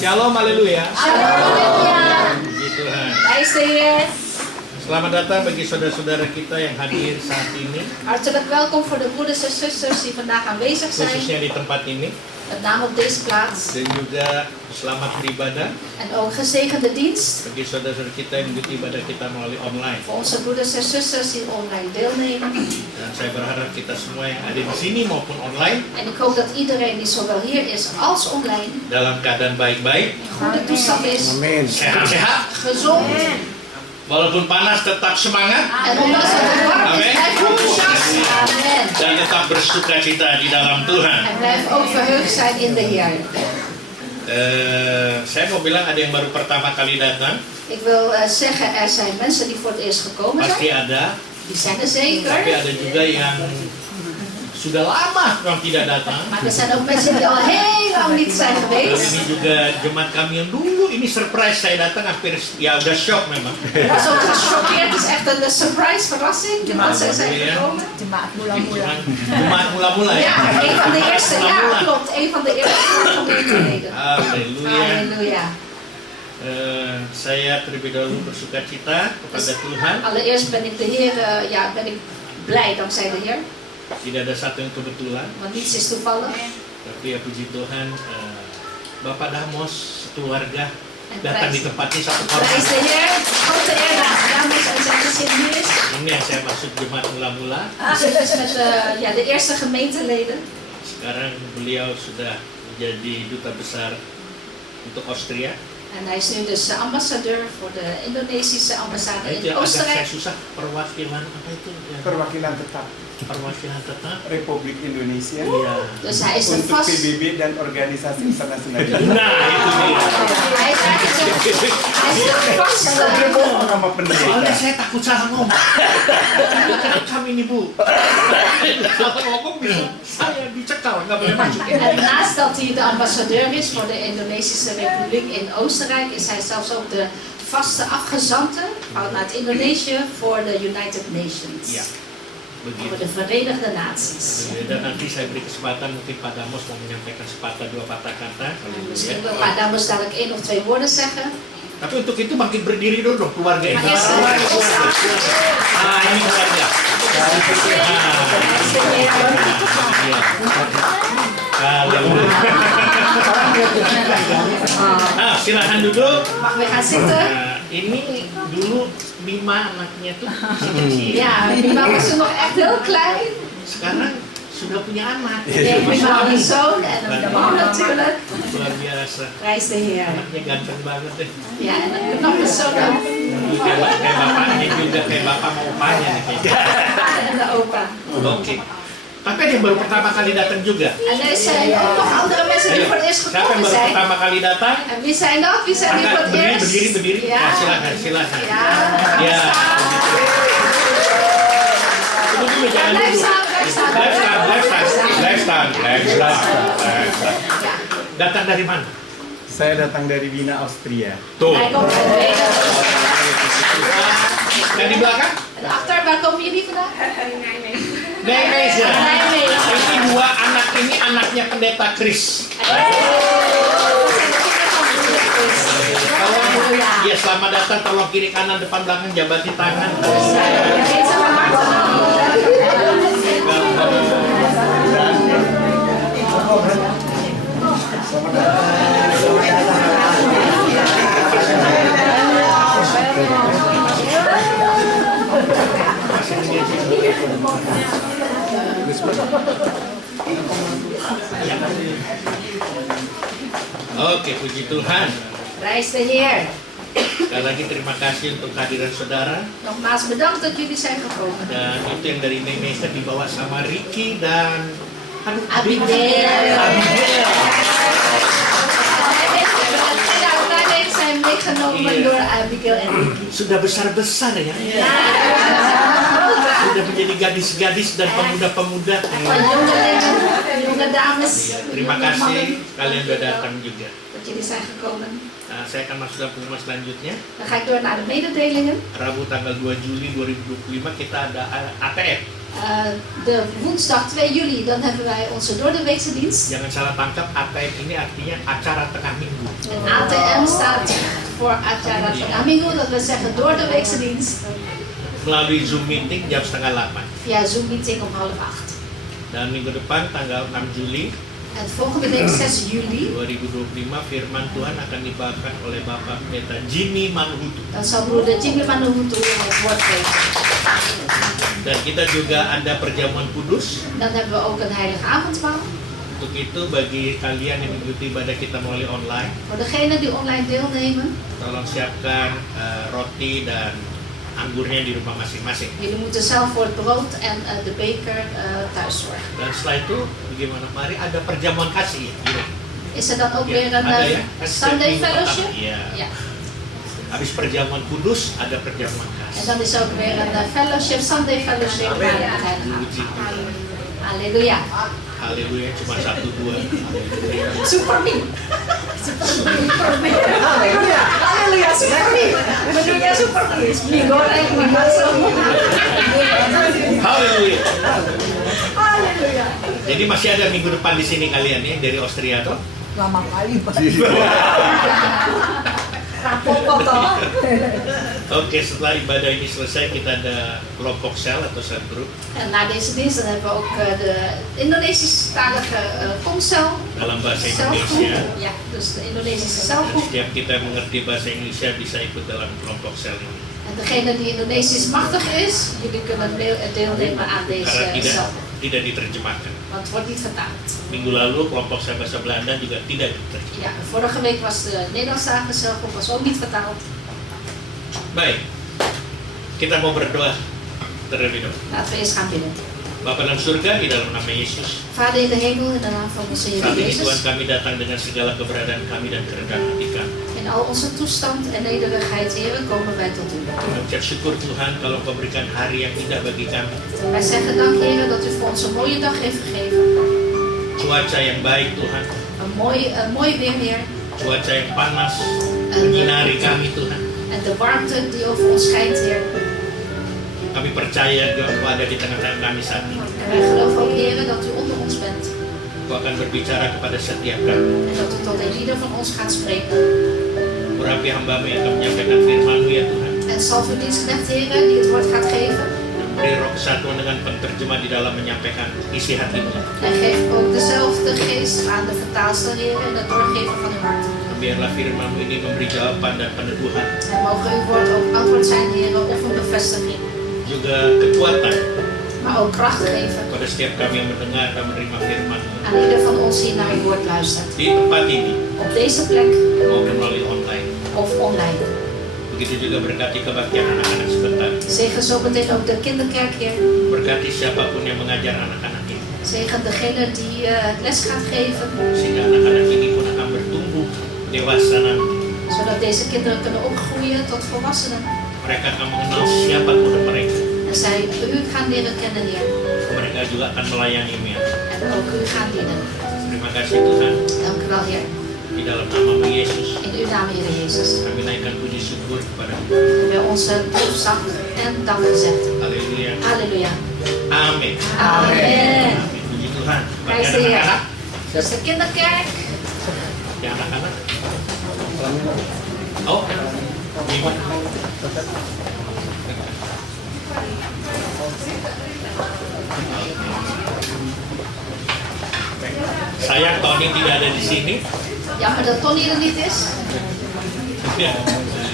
Shalom, haleluya. Puji Tuhan. Praise the Heer. Selamat datang bagi saudara-saudara kita yang hadir saat ini, Hartelijk welkom voor de broeders en zusters die vandaag aanwezig zijn, khususnya di tempat ini, met name op deze plaats. dan juga selamat beribadah En ook gezegende dienst bagi saudara-saudara kita yang mengikuti ibadah kita melalui online. voor onze broeders en zusters die online deelnemen. Dan saya berharap kita semua yang ada di sini maupun online En ik hoop dat iedereen die zowel hier is als online dalam keadaan baik-baik, in goede toestand is, sehat-sehat, gezond. walaupun panas tetap semangat En ondanks dat het warm is, Amen. blijf enthousiast. Amen. dan tetap bersukacita di dalam Tuhan. En blijf ook verheugd zijn in de Heer. Saya mau bilang ada yang baru pertama kali datang, Ik wil zeggen, er zijn mensen die voor het eerst gekomen pasti zijn. ada, Die zijn er tapi zeker. ada juga yang sudah lama yang tidak datang. Maar er zijn ook mensen die al heel lang niet zijn Dan geweest. ini juga jemaat kami yang dulu ini surprise saya datang hampir ya udah shock memang. Ik was ook gechoqueerd. Het is echt een surprise verrassing dat zij zijn gekomen. Jemaat mula-mula ya. Ja, een van de eerste, ja klopt, een van de eerste gemeenteleden. Haleluya. Halleluja. Saya terlebih dahulu bersukacita kepada Tuhan. Allereerst ben ik de Heer, ja, ben ik blij dankzij de Heer. Tidak ada satu yang kebetulan, Want niets is toevallig. tapi ya puji Tuhan, Bapak Damos sekeluarga En datang di tempat ini satu prijs korban. de Heer. Grote eer dat dames en zijn gezin hier is. Ini yang saya maksud jemaat mula-mula. Dit is met ja, de eerste gemeenteleden. Sekarang beliau sudah menjadi duta besar untuk Austria. En hij is nu dus ambassadeur voor de Indonesische ambassade Itu in yang agak saya Oostenrijk. susah, perwakilan apa itu? Perwakilan tetap Perwakilan tetap. Republik Indonesia Iya. Dus hij is een untuk vast. PBB dan organisasi internasional. Nah, itu dia. Hij is eigenlijk een vast. Dia bohong sama Soalnya pendeta. saya takut salah ngomong. Kami ini Bu. Salah ngomong bisa saya dicekal, nggak boleh masuk. En naast dat hij de ambassadeur is voor de Indonesische Republiek in Oostenrijk, is hij zelfs ook de vaste afgezante vanuit Indonesië voor de United Nations. Iya, Voor begitu. de Verenigde Naties. Dan nanti saya beri kesempatan mungkin Pak Damos mau menyampaikan sepatah dua patah kata. Misschien wil Pak Damos dadelijk 1 of 2 woorden zeggen. Tapi untuk itu bangkit berdiri dulu dong keluarga ini. Maar eerst opstaan. Ah, ini keluarga. Iya. Haleluya. Silakan duduk. Mag we gaan zitten? Ini dulu 5 anaknya tuh masih kecil. Ja, Bima was toen nog echt heel klein. Sekarang sudah punya anak. Nee, Bima had een zoon en een man natuurlijk. Luar biasa. Prijs de Heer. Anaknya ganteng banget deh. Ja, en een knappe zoon ook. Kayak bapaknya juga, kayak bapak mau opanya nih kayaknya. En de opa. Oke. Tapi ada yang baru pertama kali datang juga. En er zijn ook nog andere mensen die Ayo, voor het eerst siapa yang gekomen baru zijn. pertama kali datang? En wie zijn dat? Wie zijn die voor Angkat het berdiri, eerst? berdiri. Ja. Ya, silakan, silakan. Ja. Ya. Tunggu dulu, jangan Blijf dulu. staan, blijf staan. Blijf staan, blijf staan, blijf staan, blijf staan, blijf staan. Ja. Datang dari mana? Saya datang dari Wina, Austria. Tuh. Hij komt uit Wenen. Yang di belakang? En achter, waar komen jullie vandaan? Nijmegen. Nijmegen. Ini dua anak ini anaknya pendeta Chris. Ya, selamat datang. Tolong kiri kanan depan belakang jabati tangan. Oke, puji Tuhan. Prijs de Heer. Sekali lagi terima kasih untuk kehadiran saudara. Nogmaals bedankt dat jullie zijn gekomen. Dan itu yang dari Indonesia dibawa sama Ricky dan Abigail. Abigail. Nijmegen zijn meegenomen Iya. door Abigail en Ricky. Sudah besar-besar ya. Sudah menjadi gadis-gadis dan pemuda-pemuda. Van jonge dames. Ya, terima kasih kalian sudah datang juga. Dat jullie zijn gekomen. Nah, saya akan masuk ke pengumuman selanjutnya. Dan ga ik door naar de mededelingen. Rabu tanggal 2 Juli 2025 kita ada ATM. De woensdag 2 juli, dan hebben wij onze doordeweekse dienst. Jangan salah tangkap, ATM ini artinya acara tengah minggu. En ATM staat voor acara tengah minggu, dat wil zeggen doordeweekse dienst. Melalui Zoom meeting jam 7:30. Via Zoom meeting om 7:30. Dan minggu depan tanggal 6 Juli En volgende week 6 juli, 2025 firman Tuhan akan dibawakan oleh Bapak Pendeta Jimmy Manhutu. dan zal broeder Jimmy Manuhutu het woord geven. Dan kita juga ada perjamuan kudus. Dan hebben we ook een heilig avondmaal. Untuk itu bagi kalian yang mengikuti ibadah kita melalui online, Voor degenen die online deelnemen, tolong siapkan roti dan anggurnya di rumah masing-masing. jullie moeten zelf voor het brood en de beker thuis zorgen. Dan setelah itu bagaimana? Mari ada perjamuan kasih. Is er dan ook Ja, weer een ada ya. Sunday fellowship? Iya. Ja. Habis perjamuan kudus ada perjamuan En kasih. dan is ook weer een fellowship, Sunday fellowship. Amen. na het heilige Puji Tuhan. avondmaal. Halleluja. Haleluya, cuma 1-2. Haleluya. Super me. Halleluja. Halleluja, super me. Bedoelnya super me. Mie goreng, mie bakso. Haleluya. Halleluja. Jadi masih ada minggu depan di sini kalian ya dari Austria toh? Lama kali Pak. Rapopo toh. Oke, setelah ibadah ini selesai kita ada kelompok sel atau cell group En na deze dienst dan hebben we ook de Indonesisch-talige komcel. dalam bahasa Celgroep. Indonesia. Ja, dus de Indonesische Dan celgroep. setiap kita yang mengerti bahasa Indonesia bisa ikut dalam kelompok sel ini. En degene die Indonesisch machtig is, jullie kunnen deelnemen aan deze Karena celgroep. tidak diterjemahkan. Want het wordt niet vertaald. Minggu lalu kelompok sel bahasa Belanda juga tidak diterjemahkan. Ja, vorige week was de Nederlandstalige celgroep was ook niet vertaald. Baik, kita mau berdoa terlebih dahulu. Laten we eerst gaan bidden. Bapa dalam surga, di dalam nama Yesus. Vader in de hemel, in de naam van onze Heer Saat ini Tuhan Jezus. kami datang dengan segala keberadaan kami dan kerendahan hati kami. In al onze toestand en nederigheid, Heer, komen wij tot u. Kami ucap syukur Tuhan kalau Kau berikan hari yang indah bagi kami. Wij zeggen dank, Heer, dat u voor ons een mooie dag heeft gegeven. Cuaca yang baik Tuhan. Een mooi weer, Heer. Cuaca yang panas menyinari kami Tuhan. En de warmte die over ons schijnt, Heer. Kami percaya Kau ada di tengah-tengah kami saat ini. En wij geloven ook, Heer, dat u onder ons bent. Kau akan berbicara kepada setiap kami. En dat u tot een ieder van ons gaat spreken. Urapi hamba-Mu yang akan menyampaikan firman-Mu ya Tuhan. En zal uw dienstknecht, Heer, die het woord gaat geven. Beri roh kesatuan dengan penterjemah di dalam menyampaikan isi hati-Mu. En geef ook dezelfde geest aan de vertaalster, Heer, in het doorgeven van uw hart. Biarlah firman-Mu ini memberi jawaban dan peneguhan. En mogen uw woord ook antwoord zijn, Heer, of een bevestiging. Juga kekuatan Maar ook kracht geven pada setiap kami yang mendengar dan menerima firman aan ieder van ons die naar uw woord luistert. di tempat ini Op deze plek maupun melalui online. of online. Begitu juga berkati kebaktian anak-anak sebentar. Zegen zo meteen ook de kinderkerk, Heer. Berkati siapapun yang mengajar anak-anak ini. Zegen degene die les gaat geven. Sehingga anak-anak ini pun akan bertumbuh dewasa nanti. Zodat deze kinderen kunnen opgroeien tot volwassenen. Mereka akan mengenal siapa Tuhan mereka. En zij u gaan leren kennen, Heer. Mereka juga akan melayani-Mu ya. En ook u gaan dienen. Terima kasih Tuhan. Dank u wel, Heer. Di dalam nama-Mu Yesus, In uw naam, Heer Jezus. kami naikkan puji syukur kepada-Mu. We onze loofzang en dank gezegd. Haleluya. Halleluja. Amin. Amen. Amin. Puji Tuhan. Bagi Prijs de Heer. anak-anak, Dus de kinderkerk. ya anak-anak. Oh, gimana? Sayang Tony tidak ada di sini. Jammer dat Tony er niet is.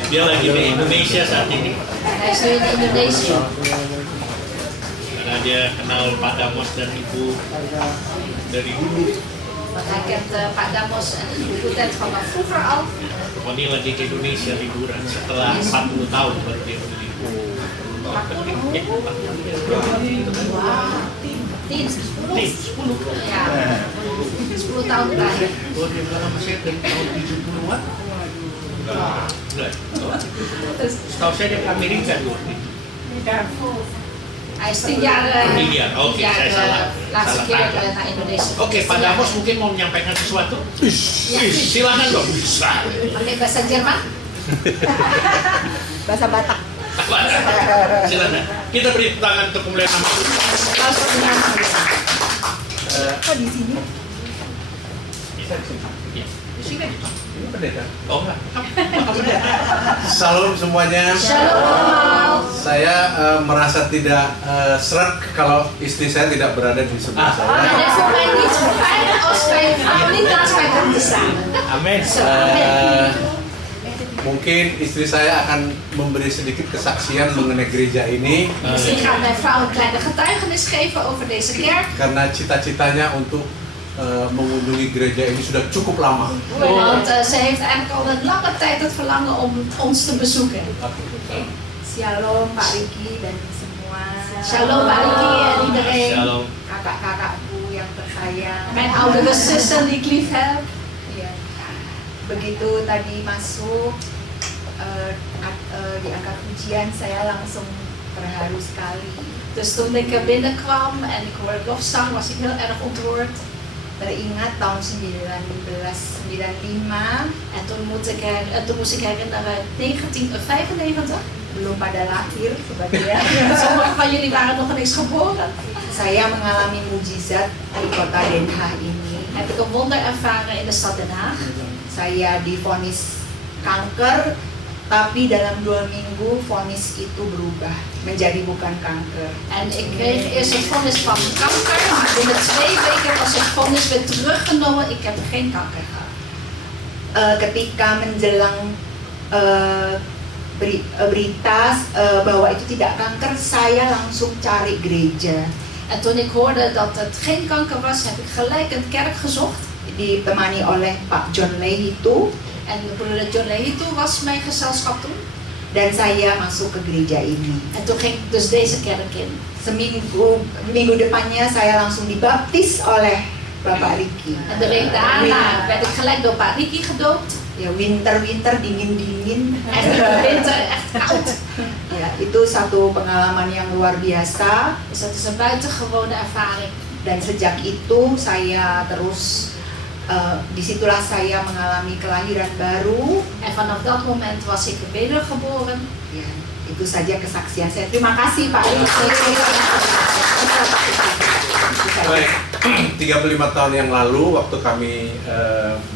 Dia lagi di Indonesia saat ini. Hij is nu in Indonesië. Karena dia kenal Pak Damos dan Ibu dari dulu. Want hij kent Pak Damos en Ibu Butet vanaf vroeger al. Tony lagi ke Indonesia liburan setelah 40 tahun baru dia beli. Wah, 10, 10. Ja, 10 tahun terakhir. Oh, dia bilang sama saya dari tahun 70-an. Enggak. Setahu saya dia ke Amerika dulu. Hij is 10 jaar, Iya, oke, saya salah. laatste Salah keer tangkap. naar Indonesië. Oke, Pak Damos mungkin mau menyampaikan sesuatu? Ja. Silakan dong. Bisa. Pakai bahasa Jerman? Bahasa Batak. Silakan. Kita beri tangan untuk kemuliaan nama Tuhan. Applaus voor de naam van de Heer. Kok di sini? Iya. Dus u bent. Ini pendeta. Oh enggak. Salam semuanya. Shalom allemaal. Saya merasa tidak srek kalau istri saya tidak berada di sebelah En saya. het is voor mij niet fijn als mijn vrouw niet naast mij komt te staan. Amin. Zo, amen. Mungkin istri saya akan memberi sedikit kesaksian mengenai gereja ini Misschien gaat mijn vrouw een kleine getuigenis geven over deze kerk. karena cita-citanya untuk mengunjungi gereja ini sudah cukup lama. Want ze heeft eigenlijk al een lange tijd het verlangen om ons te bezoeken. Shalom Pak Riki dan semua. Shalom Pak Riki en iedereen. Shalom. Kakak-kakakku yang tersayang. Mijn oudere zussen die ik lief heb. Iya. Begitu tadi masuk di angkat pujian, saya langsung terharu sekali. Dus toen ik er binnenkwam en ik hoorde lofzang, was ik heel erg ontroerd. Teringat tahun 1995, En toen moest ik herinneren 1995. belum pada lahir sebagian. Sommigen van jullie waren nog ineens geboren. Saya mengalami mujizat di kota Den Haag ini. Heb ik een wonder ervaren in de stad Den Haag. Saya divonis kanker, tapi dalam 2 minggu vonis itu berubah menjadi bukan kanker. En ik kreeg eerst het vonnis van kanker, maar binnen 2 weken was het vonnis weer teruggenomen. Ik heb geen kanker gehad. Ketika menjelang berita bahwa itu tidak kanker, saya langsung cari gereja. En toen ik hoorde dat het geen kanker was, heb ik gelijk een kerk gezocht. Ditemani oleh Pak John Lehitu, En broeder John Lehitu was mijn gezelschap toen. dan saya masuk ke gereja ini. En toen ging ik dus deze kerk in. Minggu depannya saya langsung dibaptis oleh Bapak Riki. En de week daarna werd ik gelijk door Pak Riki gedoopt. Ya winter dingin. En in de winter echt koud. Ya, itu satu pengalaman yang luar biasa. Dus dat is een buitengewone ervaring. Dan sejak itu saya terus disitulah saya mengalami kelahiran baru. En vanaf dat moment was ik wedergeboren. Ya, itu saja kesaksian saya. Terima kasih Pak Riki. Baik, 35 tahun yang lalu waktu kami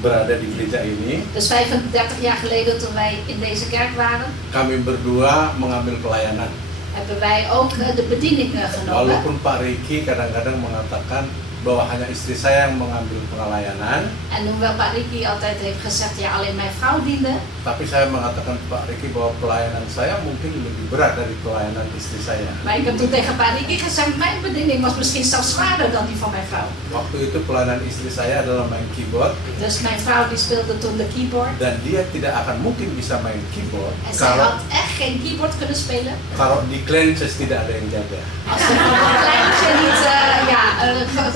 berada di gereja ini, Dus 35 jaar geleden toen wij in deze kerk waren, kami berdua mengambil pelayanan. hebben wij ook de bediening genomen. Walaupun Pak Riki kadang-kadang mengatakan bahwa hanya istri saya yang mengambil pelayanan, En hoewel Pak Riki altijd heeft gezegd, ja alleen mijn vrouw diende. tapi saya mengatakan ke Pak Riki bahwa pelayanan saya mungkin lebih berat dari pelayanan istri saya. Maar ik heb toen tegen Pak Riki gezegd, mijn bediening was misschien zelfs zwaarder dan die van mijn vrouw. Waktu itu pelayanan istri saya adalah main keyboard Dus mijn vrouw die speelde toen de keyboard. dan dia tidak akan mungkin bisa main keyboard En zij kalau had echt geen keyboard kunnen spelen. di Clenches tidak ada yang jaga. Als er van een kleintje niet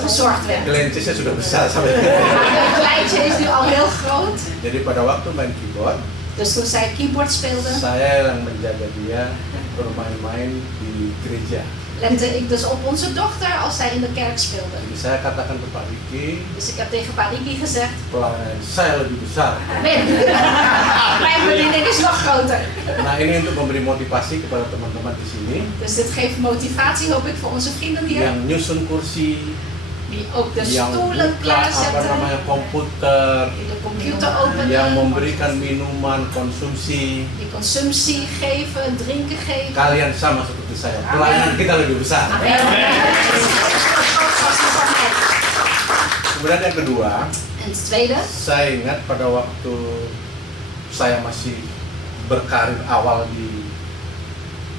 gezorgd werd. Clenchesnya sudah besar sampai. Een kleintje is nu al heel groot. Jadi pada waktu main keyboard, Dus toen zij keyboard speelde, saya yang menjaga dia bermain-main di gereja. lette ik dus op onze dochter als zij in de kerk speelde. Jadi saya katakan ke Pak Riki, Dus ik heb tegen Pak Riki gezegd, pelayanan saya lebih besar. Min, mijn bediening is nog groter. Nah, ini untuk memberi motivasi kepada teman-teman di sini Dus dit geeft motivatie, hoop ik, voor onze vrienden hier. yang nyusun kursi, Die ook de yang stoelen buka klaarzetten, komputer, die de computer openen, yang memberikan minuman konsumsi. die consumptie geven, drinken geven. Kalian sama seperti saya. Pelayanan kita lebih besar. Amen. Kemudian yang kedua, En het tweede, saya ingat pada waktu saya masih berkarir awal di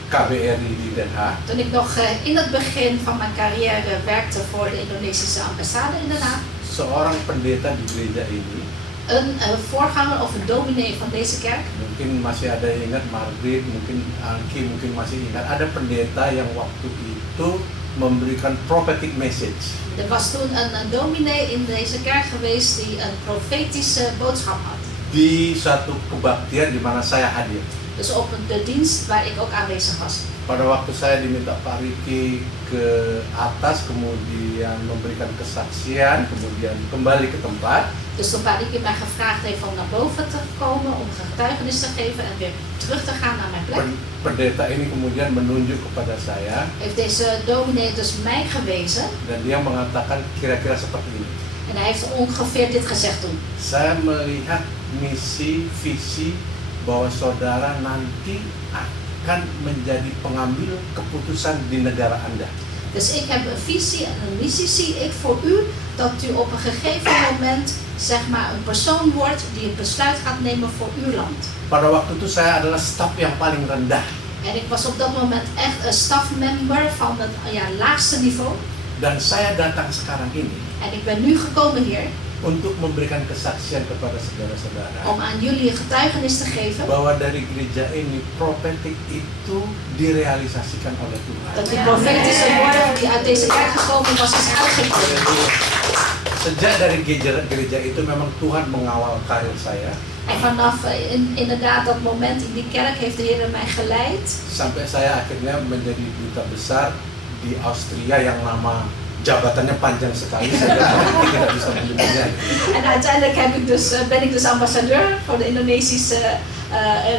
KBRI di Den Haag. toen ik nog in het begin van mijn carrière werkte voor de Indonesische ambassade in Den Haag, Seorang pendeta di gereja ini, een voorganger of een dominee van deze kerk, mungkin masih ada yang ingat, Margaret, mungkin Angki, mungkin masih ingat, ada pendeta yang waktu itu memberikan prophetic message. er was toen een dominee in deze kerk geweest die een profetische boodschap had. Di satu kebaktian di mana saya hadir. Dus op de dienst waar ik ook aanwezig was. Pada waktu saya diminta Pak Riki ke atas, kemudian memberikan kesaksian, kemudian kembali ke tempat, Dus toen Pak Riki mij gevraagd heeft om naar boven te komen, om getuigenis te geven en weer terug te gaan naar mijn plek, pendeta ini kemudian menunjuk kepada saya heeft deze dominee dus mij gewezen. dan dia mengatakan kira-kira seperti ini. En hij heeft ongeveer dit gezegd toen. Saya melihat misi, visi bahwa saudara nanti akan menjadi pengambil keputusan di negara Anda. Dus ik heb een visie en een missie zie ik voor u, dat u op een gegeven moment zeg maar een persoon wordt die een besluit gaat nemen voor uw land. Pada waktu itu saya adalah staf yang paling rendah En ik was op dat moment echt een stafmember van het laagste niveau. dan saya datang sekarang ini En ik ben nu gekomen hier untuk memberikan kesaksian kepada saudara-saudara om aan jullie een getuigenis te geven bahwa dari gereja ini prophetic itu direalisasikan oleh Tuhan. dat die profetische woorden die uit deze kerk gekomen was is uitgekomen. Sejak dari gereja itu memang Tuhan mengawal karir saya En vanaf inderdaad dat moment in die kerk heeft de Heer mij geleid. sampai saya akhirnya menjadi duta besar di Austria yang nama jabatannya panjang sekali, saya tidak bisa menyebutnya. En uiteindelijk ben ik dus ambassadeur voor de Indonesische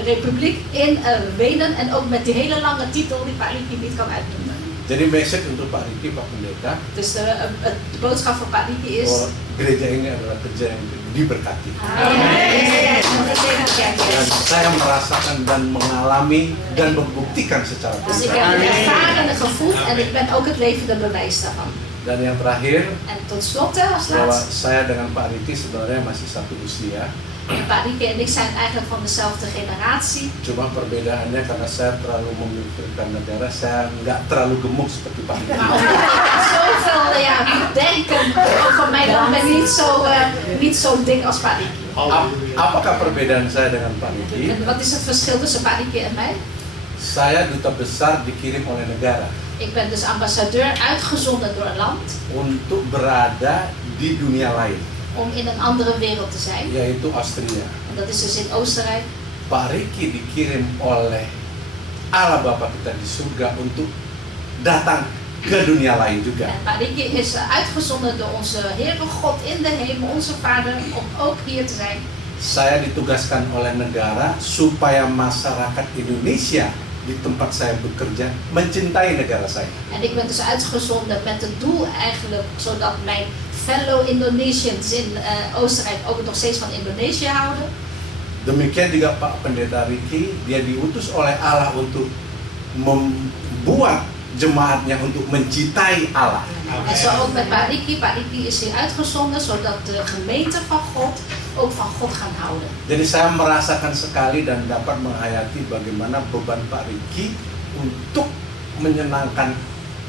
Republiek in Wenen en ook met die hele lange titel die Pak Riki niet kan uitnoemen. Jadi message untuk Pak Riki, Pak Pendeta, Dus de boodschap van Pak Riki is. bahwa gereja ini adalah gereja yang diberkati. Dan saya merasakan dan mengalami dan membuktikan secara Dus ik pribadi. heb het ervaren en gevoeld en ik ben ook het levende bewijs daarvan. Dan yang terakhir, En tot slot, als bahwa laatste, saya dengan Pak Riki sebenarnya masih satu usia. Pak Riki en ik zijn eigenlijk van dezelfde generatie. Cuma perbedaannya karena saya terlalu memikirkan negara, saya nggak terlalu gemuk seperti Pak Riki. Maar omdat ik zoveel denken over mijn land ben ik niet zo dik als Pak Riki. Apakah perbedaan saya dengan Pak Riki? En wat is het verschil tussen Pak Riki en mij? Saya duta besar dikirim oleh negara Ik ben dus ambassadeur uitgezonden door een land untuk berada di dunia lain, om in een andere wereld te zijn. yaitu Austria. En dat is dus in Oostenrijk. Pak Riki dikirim oleh Allah Bapa kita di surga untuk datang ke dunia lain juga. En Pak Riki is uitgezonden door onze Heere God in de hemel, onze Vader, om ook hier te zijn. Saya ditugaskan oleh negara supaya masyarakat Indonesia di tempat saya bekerja mencintai negara saya. En ik ben dus uitgezonden met het doel eigenlijk, zodat mijn fellow Indonesians in Oostenrijk ook nog steeds van Indonesië houden. Demikian juga Pak Pendeta Riki, dia diutus oleh Allah untuk membuat jemaatnya untuk mencintai Allah. En zo ook met Pak Riki. Pak Riki is hier uitgezonden, zodat de gemeente van God ook van God gaan houden. Jadi saya merasakan sekali dan dapat menghayati bagaimana beban Pak Riki untuk menyenangkan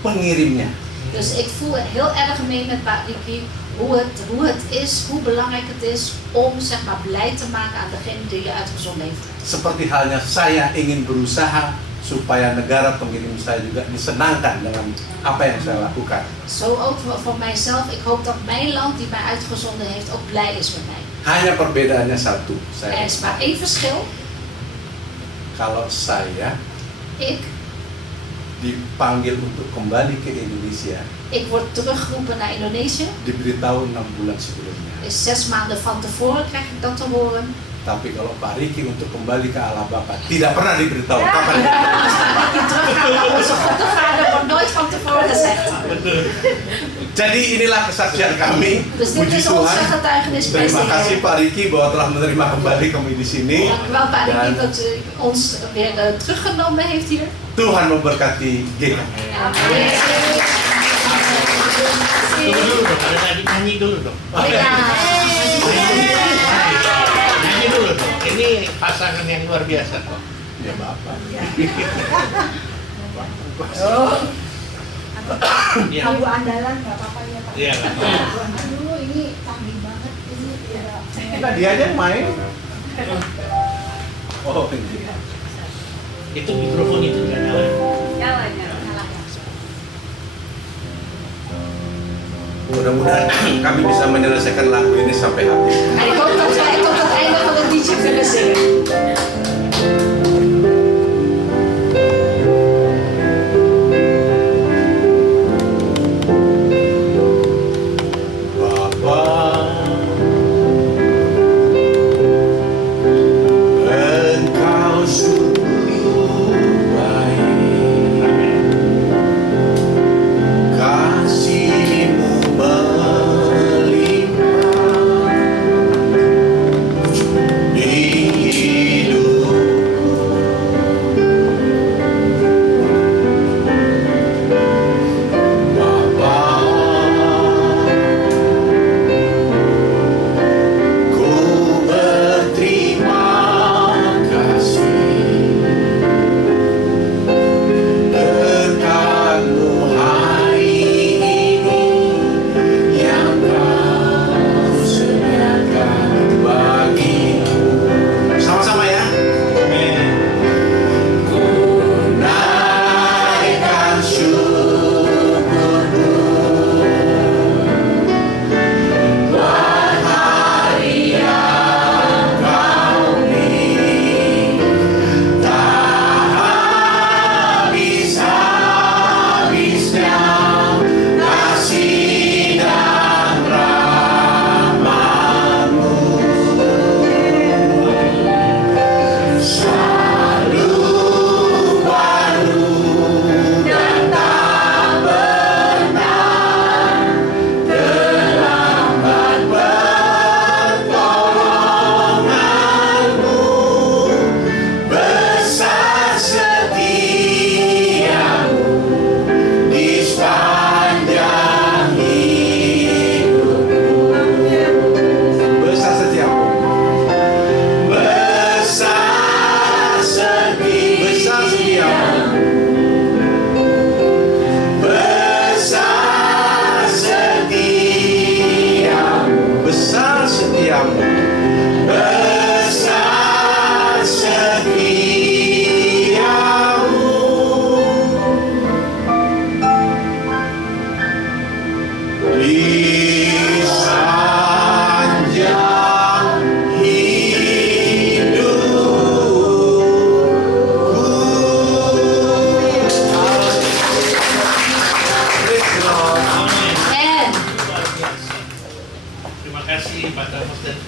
pengirimnya. Dus ik voel heel erg mee met Pak Riki hoe het is, hoe belangrijk het is om zeg maar blij te maken aan degene die je uitgezonden heeft. Seperti halnya saya ingin berusaha supaya negara pengirim saya juga disenangkan dengan apa yang saya lakukan. Zo ook voor mijzelf. Ik hoop dat mijn land die mij uitgezonden heeft ook blij is met mij. Hanya perbedaannya satu, Er is maar één verschil. kalau saya Ik dipanggil untuk kembali ke Indonesia, word teruggeroepen naar Indonesië. diberitahu 6 bulan sebelumnya. Is 6 maanden van tevoren krijg ik dat te horen. Tapi kalau Pak Riki untuk kembali ke Allah Bapa tidak pernah diberitahu kapan. Als Pak Riki teruggaat naar onze God de Vader wordt nooit van tevoren gezegd. Jadi inilah kesaksian kami. Dus dit Puji is onze Tuhan. getuigenis. Prijs Terima de kasih Heer. Pak Riki bahwa telah menerima kembali kami di sini. Dank u wel Pak Riki Dan dat u ons weer teruggenomen heeft hier. Tuhan memberkati GKM. Amin. Tunggu dulu dong, ada tadi nyanyi dulu dong. Ja. Nyanyi dulu dong. Ini pasangan yang luar biasa kok. Ya Bapak. Iya. Lagu andalan nggak apa-apa ya Pak. Iya. Aduh ini canggih banget ini. Tadi aja yang main. Oh ini. Itu mikrofon itu nggak nyala. Mudah-mudahan kami bisa menyelesaikan lagu ini sampai habis. En ik hoop dat wij tot het einde van het liedje kunnen zingen.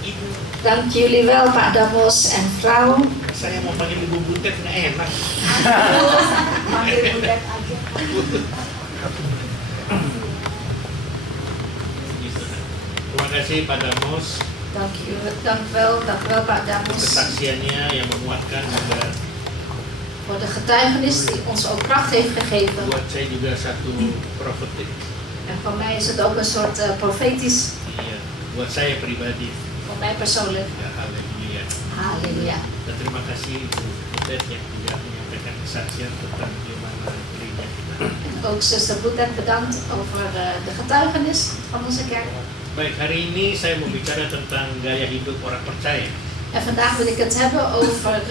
ibu. Dank jullie wel, Pak Damos en vrouw. Saya mau panggil ibu Butet nggak enak. Panggil budak aja. Gitu. Terima kasih Pak Damos Dank wel, Pak Damos. kesaksiannya yang menguatkan juga. Voor de getuigenis die ons ook kracht heeft gegeven. Buat saya juga satu profetik. En voor mij is het ook een soort profetisch, Iya, buat saya pribadi. voor mij persoonlijk. Ya, haleluya. Halleluja. Dan terima kasih Ibu Butet yang juga menyampaikan kesaksian tentang gimana gereja kita. En ook zuster Boetet bedankt over de getuigenis van onze kerk. Baik, hari ini saya mau bicara tentang gaya hidup orang percaya. En vandaag wil ik het hebben over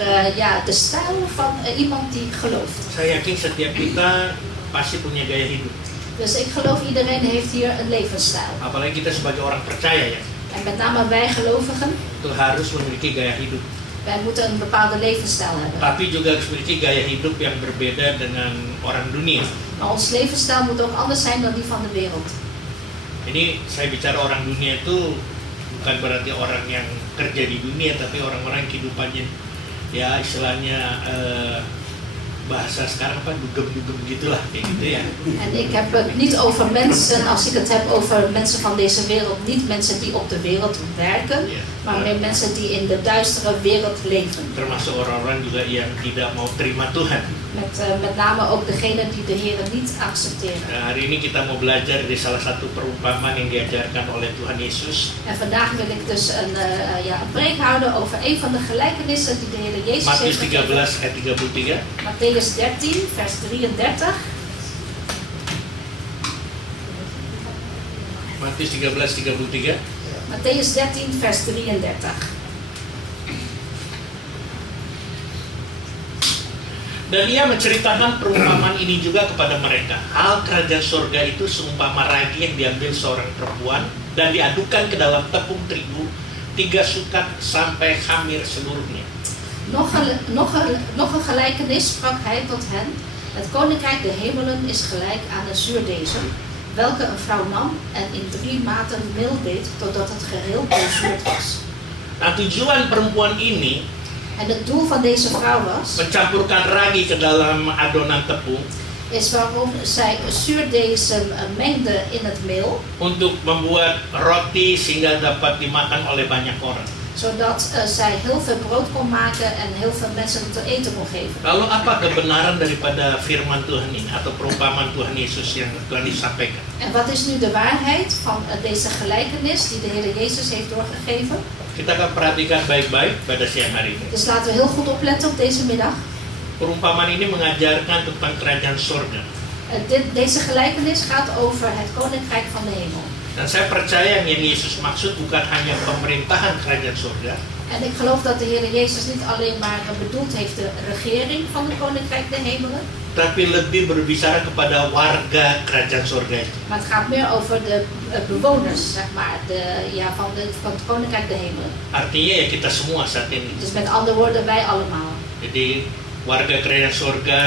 de stijl van iemand die gelooft. Saya yakin setiap kita pasti punya gaya hidup. Dus ik geloof iedereen heeft hier een levensstijl. Apalagi kita sebagai orang percaya ya, En met name wij gelovigen, itu harus memiliki gaya hidup. wij moeten een bepaalde levensstijl hebben. Tapi juga harus memiliki gaya hidup yang berbeda dengan orang dunia. Maar ons levensstijl moet ook anders zijn dan die van de wereld. Ini saya bicara orang dunia itu bukan berarti orang yang kerja di dunia, tapi orang-orang yang kehidupannya ya istilahnya bahasa sekarang apa dugem-dugem gitulah kayak gitu ya. En ik heb het niet over mensen, als ik het heb over mensen van deze wereld, niet mensen die op de wereld werken, Ya, maar meer mensen die in de duistere wereld leven. termasuk orang-orang juga yang tidak mau terima Tuhan. Met name ook degenen die de Heer niet accepteren. Nah, hari ini kita mau belajar dari salah satu perumpamaan yang diajarkan oleh Tuhan Yesus. En vandaag wil ik dus een preek houden over een van de gelijkenissen die de Heer Jezus Matius heeft gegeven. 13 ayat 33. Matthäus 13, vers 33. Matius 13:33. Matthäus 13, vers 33. Dan ia menceritakan perumpamaan ini juga kepada mereka. Hal kerajaan surga itu seumpama ragi yang diambil seorang perempuan dan diadukkan ke dalam tepung terigu 3 sukat sampai khamir seluruhnya. Nog een gelijkenis sprak hij tot hen. Het koninkrijk de hemelen is gelijk aan een zuurdezer, welke een vrouw nam en in 3 maten meel deed, totdat het geheel bezuurd was. Nah, tujuan perempuan ini En het doel van deze vrouw was, mencampurkan ragi ke dalam adonan tepung is waarom zij zuurdesem mengde in het meel, untuk membuat roti sehingga dapat dimakan oleh banyak orang. zodat zij heel veel brood kon maken en heel veel mensen te eten kon geven. Lalu apa kebenaran daripada firman Tuhan ini atau perumpamaan Tuhan Yesus yang Tuhan disampaikan? En wat is nu de waarheid van deze gelijkenis die de Heer Jezus heeft doorgegeven? Kita akan perhatikan baik-baik pada siang hari ini. Dus laten we heel goed opletten op deze middag. Perumpamaan ini mengajarkan tentang kerajaan surga. Deze gelijkenis gaat over het koninkrijk van de hemel. Dan saya percaya yang Yesus maksud bukan hanya pemerintahan kerajaan surga, En ik geloof dat de Heer Jezus niet alleen maar bedoeld heeft de regering van het koninkrijk der hemelen, tapi lebih berbicara kepada warga kerajaan surga itu. maar het gaat meer over de bewoners, zeg maar, van het koninkrijk der hemelen. Artinya ya kita semua saat ini. Dus met andere woorden, wij allemaal. Jadi warga kerajaan surga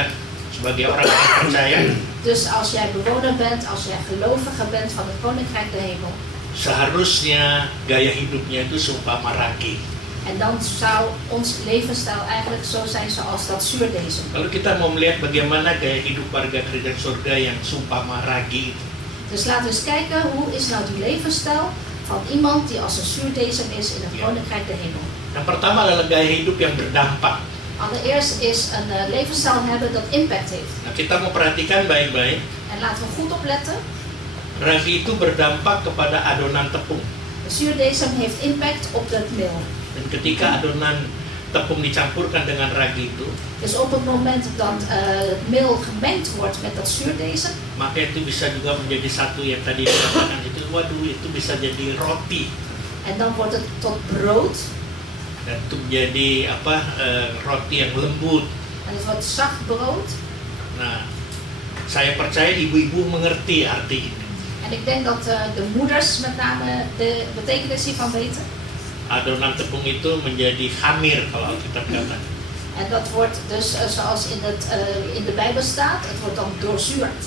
sebagai orang yang percaya Dus als jij bewoner bent, als jij gelovige bent van het koninkrijk der hemel, seharusnya gaya hidupnya itu seumpama ragi. en dan zou ons levensstijl eigenlijk zo zijn zoals dat zuurdesem. Kalau kita mau melihat bagaimana gaya hidup warga kerajaan surga yang seumpama ragi itu. Dus laten we eens kijken, hoe is nou die levensstijl van iemand die als een zuurdesem is in het Ja. koninkrijk der hemel. Yang pertama adalah gaya hidup yang berdampak. Allereerst is een levensstijl hebben dat impact heeft. Nah, kita mau perhatikan baik-baik. En laten we goed opletten. Ragi itu berdampak kepada adonan tepung. De zuurdesem heeft impact op het meel. Dan ketika adonan tepung dicampurkan dengan ragi itu, Dus op het moment dat het meel gemengd wordt met dat zuurdesem, maka itu bisa juga menjadi satu yang tadi dikatakan itu, waduh itu bisa jadi roti. en dan wordt het tot brood. Dan itu menjadi roti yang lembut. En het wordt zacht brood. Nah, saya percaya ibu-ibu mengerti arti ini. En ik denk dat de moeders met name de betekenis hiervan weten. Adonan tepung itu menjadi khamir kalau Alkitab kata. En dat wordt dus zoals in de Bijbel staat, het wordt dan doorzuurd.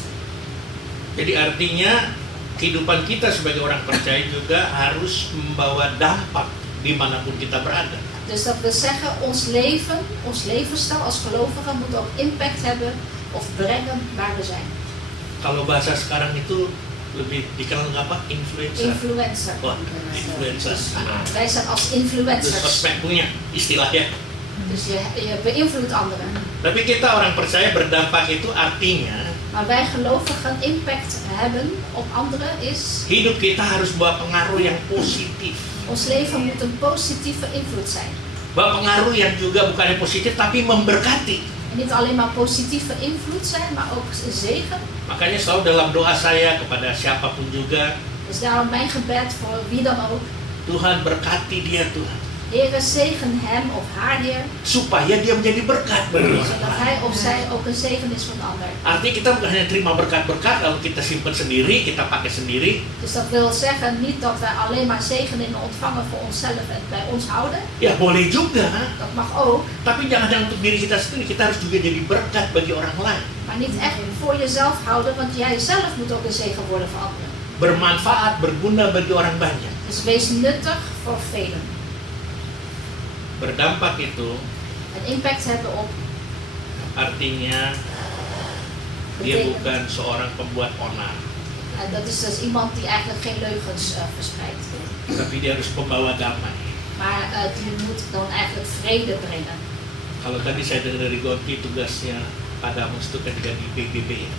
Jadi artinya kehidupan kita sebagai orang percaya juga harus membawa dampak dimanapun kita berada. Dus dat wil zeggen, ons leven, ons levensstijl als gelovigen moet ook impact hebben of brengen waar we zijn. Kalau bahasa sekarang itu lebih dikenal apa? Influencer. Influencer. Wah, influencer. Wij zijn als Itu influencers. sosmed punya istilahnya. Dus je beïnvloedt anderen. Tapi kita orang percaya berdampak itu artinya Maar wij gelovigen impact hebben op anderen is, hidup kita harus bawa pengaruh yang positif. ons leven moet een positieve invloed zijn. Bawa pengaruh yang juga bukan yang positif tapi memberkati. En niet alleen maar positieve invloed zijn, maar ook een zegen. Makanya selalu dalam doa saya kepada siapapun juga, Dus daarom mijn gebed voor wie dan ook. Tuhan berkati dia Tuhan. Heere, zegen hem of haar, Heer, Supaya dia menjadi berkat bagi orang zodat lain. hij of zij ook een zegen is voor een ander. Artinya kita bukan hanya terima berkat-berkat lalu kita simpan sendiri, kita pakai sendiri. Dus dat wil zeggen niet dat wij alleen maar zegeningen ontvangen voor onszelf en bij ons houden. Ya boleh juga, Dat mag ook, tapi jangan untuk diri kita sendiri. Kita harus juga jadi berkat bagi orang lain. maar niet echt voor jezelf houden, want jij zelf moet ook een zegen worden voor anderen. Bermanfaat, berguna bagi orang banyak. Dus wees nuttig voor velen. Berdampak itu En impact hebben op artinya dia bukan seorang pembuat onar, en dat is dus iemand die eigenlijk geen leugens verspreidt. tapi dia harus pembawa damai. Maar die moet dan eigenlijk vrede brengen. Kalau tadi saya dengar dari Gonti tugasnya Padamus itu ketika di PBB ya.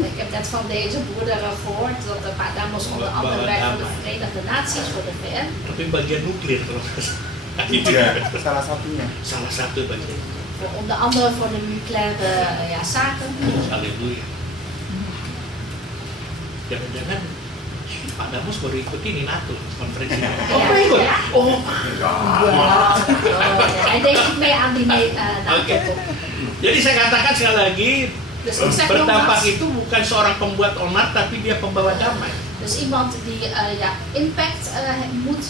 Ik heb net van deze broeder gehoord dat de Padamos onder andere werkt voor de Verenigde Naties, voor de VN. Tapi bagian nuklir kalau nggak salah. Itu Ya, salah satunya. salah satu bagian. Onder andere voor de nucleaire zaken. Haleluya. Jangan-jangan Padamus baru ikut ini NATO konferensi. Oh, Ja, ikut. ja. Oh, Ja, hij deed niet mee aan die Oke. NATO-top. Jadi saya katakan sekali lagi, Dus ik zeg berdampak nogmaals, itu bukan seorang pembuat onar, tapi dia pembawa damai. dus iemand die impact moet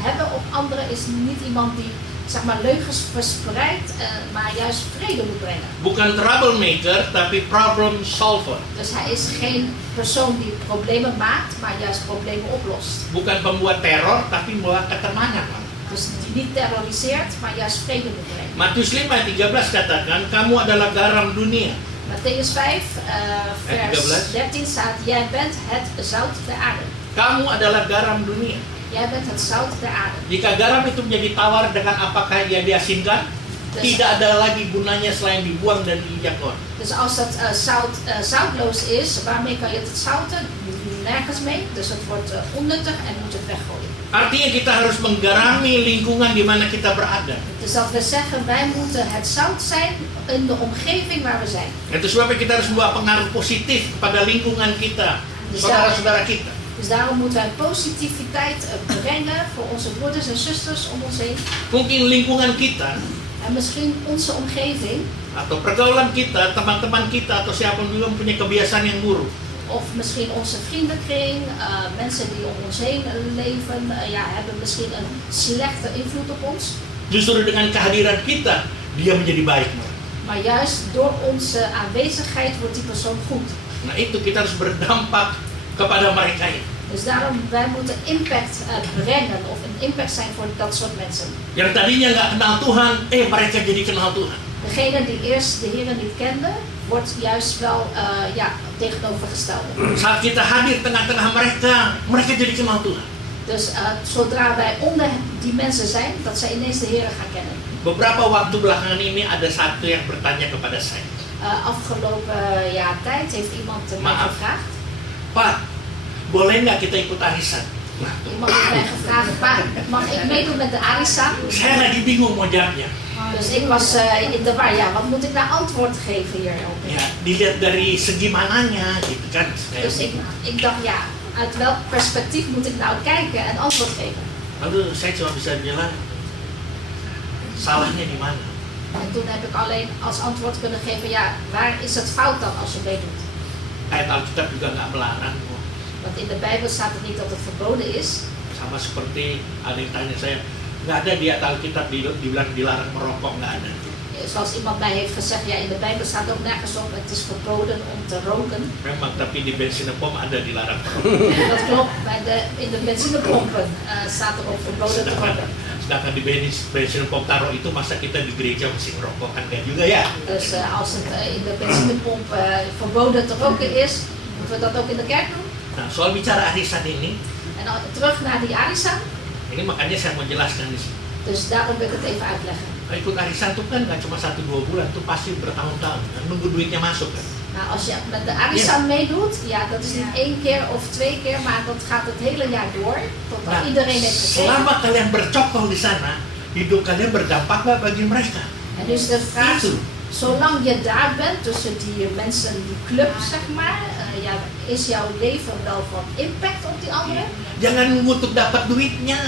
hebben op anderen is niet iemand die zeg maar leugens verspreidt, maar juist vrede moet brengen. Bukan troublemaker, tapi problem solver. Dus hij is geen persoon die problemen maakt, maar juist problemen oplost. Bukan pembuat teror, tapi membawa ketenangan. Dus die niet terroriseert, maar juist vrede moet brengen. Matius 5:13 katakan, kamu adalah garam dunia. Matthäus 5, vers 13. 13 staat, jij bent het zout der aarde. Kamu adalah garam dunia. Jij bent het zout der aarde. Jika garam itu menjadi tawar dengan apakah ia diasinkan, tidak ada lagi gunanya selain dibuang dan diinjak orang. Dus als dat zout zoutloos is, waarmee kan je het zouten? Nergens mee. Dus het wordt onnuttig en moet het weggooien. Artinya kita harus menggarami lingkungan di mana kita berada. Dus dat we zeggen, wij moeten het zout zijn in de omgeving waar we zijn. Itu sebabnya kita harus membawa pengaruh positif kepada lingkungan kita, saudara-saudara kita. Dus daarom moeten wij positiviteit brengen voor onze broeders en zusters om ons heen. Mungkin lingkungan kita En misschien onze omgeving, atau pergaulan kita, teman-teman kita atau siapapun juga mempunyai kebiasaan yang buruk. of misschien onze vriendenkring, mensen die om ons heen leven, hebben misschien een slechte invloed op ons. Justru dengan kehadiran kita, dia menjadi baik. Maar juist door onze aanwezigheid wordt die persoon goed. Nah itu kita harus berdampak kepada mereka ini. Dus daarom, wij moeten impact brengen of een impact zijn voor dat soort mensen. Yang tadinya nggak kenal Tuhan, mereka jadi kenal Tuhan. Degene die eerst de Heer niet kende, wordt juist wel tegenovergestelde. Saat kita hadir tengah-tengah mereka, mereka jadi kenal Tuhan. Dus zodra wij onder die mensen zijn, dat zij ineens de Heer gaan kennen. Beberapa waktu belakangan ini ada satu yang bertanya kepada saya, Afgelopen tijd heeft iemand mij Maaf. gevraagd. Pak, boleh nggak kita ikut arisan? Nah, Iemand heeft mij gevraagd, Pak, mag ik meedoen met de Arisan? saya lagi bingung mau jawabnya. Dus ik was in de war, wat moet ik nou antwoord geven hierop? Ya, dilihat dari segi mananya gitu kan. Dus ik dacht, uit welk perspectief moet ik nou kijken en antwoord geven? Lalu saya cuma bisa bilang, salahnya di mana? En toen heb ik alleen als antwoord kunnen geven, waar is het fout dan als je meedoet? Ayat Alkitab juga nggak melarang. Want in de Bijbel staat het niet dat het verboden is. Sama seperti ada yang tanya saya, nggak ada di ayat Alkitab dibilang dilarang merokok, nggak ada. zoals iemand mij heeft gezegd, ja, in de Bijbel staat ook nergens op, het is verboden om te roken. Memang, tapi di bensinepom ada dilarang. En dat klopt, in de benzinepompen staat erop verboden te roken. Sedangkan di bensinepom taruh itu masa kita di gereja masih merokok kan enggak juga ya. Dus als het in de benzinepomp verboden te roken is, moeten we dat ook in de kerk doen. Nah, soal bicara arisan ini Terug naar die arisan, makanya saya mau jelaskan di sini. dus daarom wil ik het even uitleggen. Nah, ikut arisan tuh kan nggak cuma 1-2 bulan, tuh pasti bertahun-tahun. Kan? Nunggu duitnya masuk kan. Nou, als je met de arisan meedoet, ja, dat is niet 1 keer of 2 keer, maar dat gaat het hele jaar door, totdat Nah, iedereen heeft gekregen. selama kalian bercokol di sana, hidup kalian berdampak nggak bagi mereka? En dus de vraag, Itu. zolang je daar bent, tussen die mensen, die club, zeg maar, ja, is jouw leven wel van impact op die anderen? Jangan nunggu untuk dapat duitnya.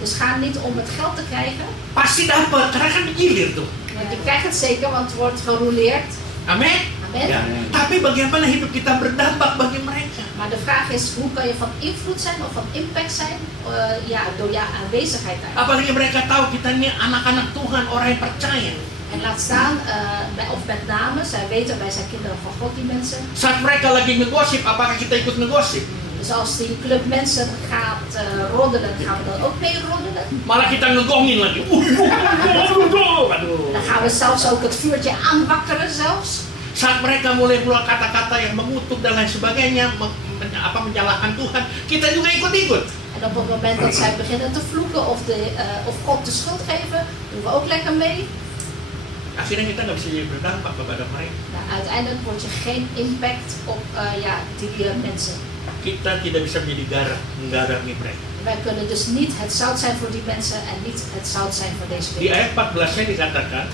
Dus ga niet om het geld te krijgen, Pasti dapat, karena kan digilir tuh. want je krijgt het zeker, want het wordt gerouleerd. Amin. Amen. Ya. Tapi bagaimana hidup kita berdampak bagi mereka? Maar de vraag is, hoe kan je van invloed zijn of van impact zijn ja, door jouw aanwezigheid daar? Apalagi mereka tahu kita ini anak-anak Tuhan, orang yang percaya. En laat staan, of met name, zij weten wij zijn kinderen van God, die mensen. Saat mereka lagi ngegosip, apakah kita ikut ngegosip? Dus als die club mensen gaat roddelen, gaan we dan ook mee roddelen. Malah kita ngegongin lagi. Aduh. Dan gaan we zelfs ook het vuurtje aanwakkeren zelfs. Saat mereka mulai keluar kata-kata yang mengutuk dan lain sebagainya, menyalahkan Tuhan, kita juga ikut-ikut. En op het moment dat zij beginnen te vloeken of God de schuld geven, doen we ook lekker mee. Akhirnya kita nggak bisa jadi berdampak kepada mereka. Nou, uiteindelijk word je geen impact op ja, die mensen. Kita tidak bisa menjadi garam, menggarami mereka. Wij kunnen dus niet het zout zijn voor die mensen en niet het zout zijn voor deze Di wereld. ayat 14-nya dikatakan,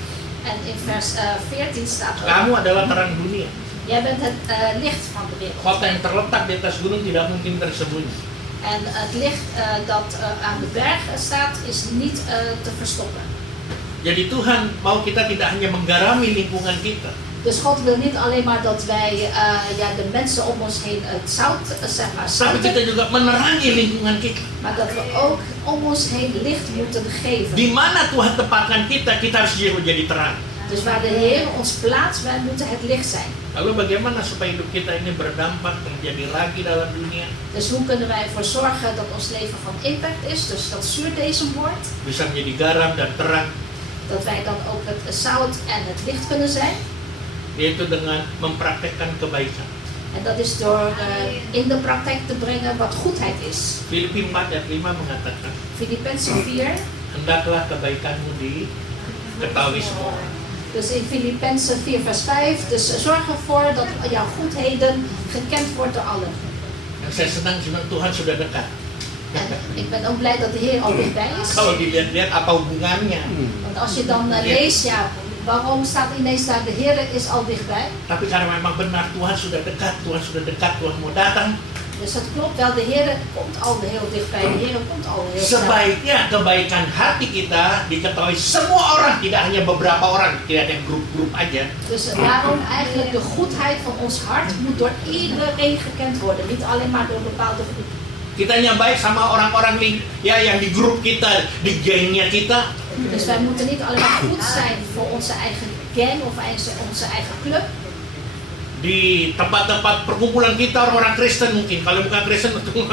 En in vers 14 staat ook, kamu adalah terang dunia. jij bent het licht van de wereld. Kota yang terletak di atas gunung tidak mungkin tersembunyi. En het licht dat aan de berg staat is niet te verstoppen. Jadi Tuhan mau kita tidak hanya menggarami lingkungan kita, Dus God wil niet alleen maar dat wij ja, de mensen om ons heen het zout, zeg maar, tapi kita zouten, juga menerangi lingkungan kita. maar dat we ook om ons heen licht moeten geven. Di mana Tuhan tempatkan kita, kita harus menjadi terang. Dus waar de Heer ons plaatst, wij moeten het licht zijn. Lalu bagaimana supaya hidup kita ini berdampak terjadi lagi dalam dunia? Dus hoe kunnen wij ervoor zorgen dat ons leven van impact is, dus dat zuurdesem wordt, Bisa menjadi garam dan terang, dat wij dan ook het zout en het licht kunnen zijn. yaitu dengan mempraktekkan kebaikan. En dat is door in de praktijk te brengen wat goedheid is. Filipi 4 ayat 5 mengatakan, Filippenzen 4. hendaklah kebaikanmu diketahui semua orang. Dus in Filippenzen 4 vers 5. Dus zorg ervoor dat jouw goedheden gekend wordt door allen. Yang saya senang Tuhan sudah dekat. En ik ben ook blij dat de Heer al dichtbij is. Kalau dilihat-lihat apa hubungannya? Want als je dan leest, ja, waarom staat ineens daar de Heer is al dichtbij? Tapi karena memang benar Tuhan sudah dekat, Tuhan mau datang. Dus dat klopt wel, de Heer komt al heel dichtbij, de Heer komt al heel snel. Sebaiknya kebaikan hati kita diketahui semua orang, tidak hanya beberapa orang, tidak ada yang grup-grup aja. Dus daarom eigenlijk de goedheid van ons hart moet door iedereen gekend worden, niet alleen maar door bepaalde groepen. Kita hanya baik sama orang-orang yang di grup kita, di gengnya kita. Dus wij moeten niet alleen maar goed zijn voor onze eigen gang of onze eigen club. Di tempat-tempat perkumpulan kita orang-orang Kristen mungkin, kalau bukan Kristen itu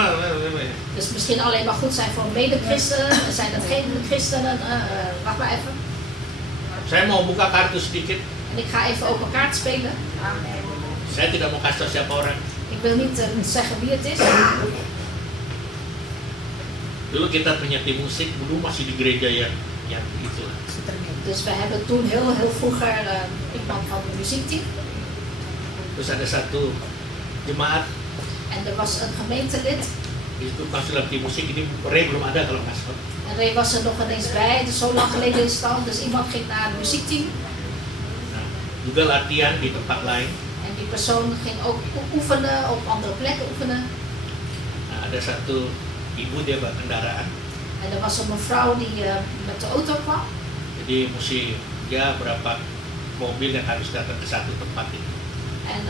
Dus misschien alleen maar goed zijn voor mede-christenen, zijn dat geen christenen, wacht maar even. saya mau buka kartu sedikit. En ik ga even open kaart spelen. Saya tidak mau kasih tahu siapa orang. Ik wil niet zeggen wie het is. Dulu kita punya tim musik, dulu masih di gereja yang itu. Dus we hebben toen heel vroeger iemand van het muziekteam. Terus ada satu jemaat, En er was een gemeentelid. itu konsulat tim musik, ini Ray belum ada kalau nggak salah. En Ray was er nog ineens bij. Dus zo lang geleden is het al. Dus iemand ging naar het muziekteam. Nah, juga latihan di tempat lain. En die persoon ging ook oefenen, op andere plekken oefenen. Nah, ada satu ibu, dia bawa kendaraan, En er was een mevrouw die met de auto kwam. jadi mesti ya berapa mobil yang harus datang ke satu tempat itu. En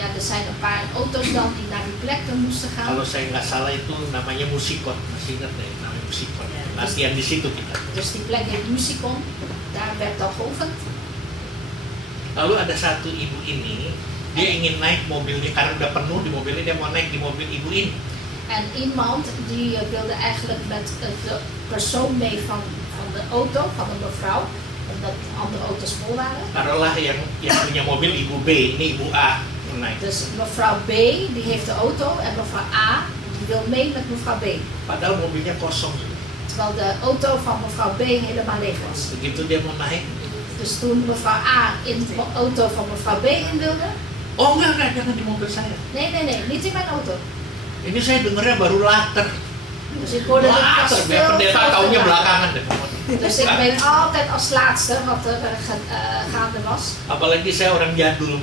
ja, er zijn een paar auto's dan die naar die plek toe moesten gaan. Kalau saya nggak salah itu namanya musikot, masih ingat deh namanya musikot. Latihan di situ kita. Dus die plek heet Musicon. Daar werd dan geoefend. Lalu ada satu ibu ini, dia ingin naik mobilnya karena udah penuh di mobilnya, dia mau naik di mobil ibu ini. En iemand die wilde eigenlijk met de persoon mee van de auto, van een mevrouw, omdat andere auto's vol waren. Taruhlah yang punya mobil ibu B, ini ibu A mau naik. Dus mevrouw B die heeft de auto en mevrouw A die wil mee met mevrouw B. Padahal mobilnya kosong. Terwijl de auto van mevrouw B helemaal leeg was. Begitu dia mau naik, Dus toen mevrouw A in de auto van mevrouw B in wilde, oh enggak, jangan di mobil saya. nee, niet in mijn auto. Ini saya dengernya baru later. Dus ik hoorde het pas Later, biar veel pendeta taunya verder. belakangan deh. Dus ik weet altijd als laatste wat er gaande was. Apalagi saya orang jadul.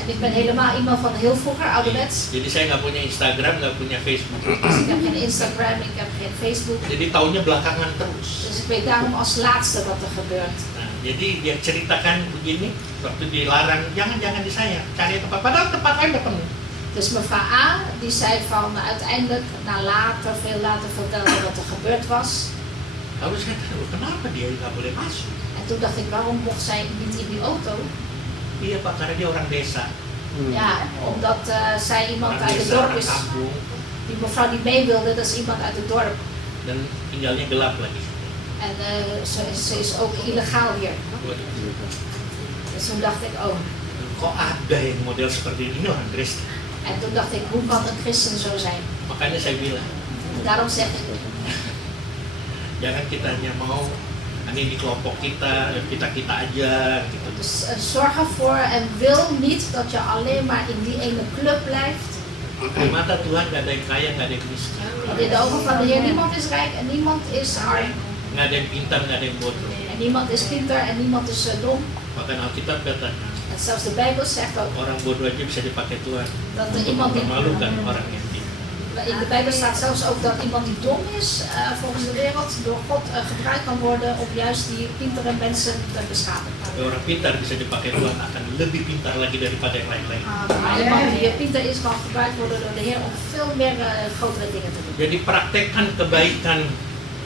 En ik ben helemaal iemand van heel vroeger, ouderwets. Jadi saya nggak punya Instagram, nggak punya Facebook. Dus ik heb geen Instagram, ik heb geen Facebook. Jadi taunya belakangan terus. Dus ik weet daarom als laatste wat er gebeurt. Nah, jadi dia ceritakan begini, waktu dilarang, jangan di saya, cari tempat. Padahal tempat lain udah penuh. Dus mevrouw A, die zei van uiteindelijk, veel later vertelde wat er gebeurd was. Lalu saya tahu, kenapa dia nggak boleh masuk? En toen dacht ik, waarom mocht zij niet in die auto? Iya Pak, karena dia orang desa. Ja, omdat zij iemand Orang uit het desa, dorp orang is. kampung, Die mevrouw die mee wilde, dat is iemand uit het dorp. dan tinggalnya gelap lagi. En ze is ook illegaal hier. Dus toen dacht ik, oh. Kok ada yang model seperti ini orang Kristen? En toen dacht ik, hoe kan een christen zo zijn? Makanya saya bilang, En daarom zeg ik, jangan kita hanya mau ini di kelompok kita aja gitu. dus zorg ervoor en wil niet dat je alleen maar in die ene club blijft. Di mata Tuhan nggak ada yang kaya, nggak ada yang miskin, Want in de ogen van de Heer, niemand is rijk en niemand is arm. nggak ada yang pintar, nggak ada yang bodoh. En niemand is pinter en niemand is dom. Bahkan Alkitab katakan En zelfs de Bijbel zegt ook orang bodoh aja bisa dipakai Tuhan dat er untuk iemand die... mempermalukan orang yang pintar. In de Bijbel staat zelfs ook dat iemand die dom is, volgens de wereld, door God gebruikt kan worden om juist die pintere mensen te beschamen. Tapi orang pintar bisa dipakai Tuhan akan lebih pintar lagi daripada yang lain-lain. Maar iemand die pinter is, kan gebruikt worden door de Heer om veel meer grotere dingen te doen. Jadi praktekkan kebaikan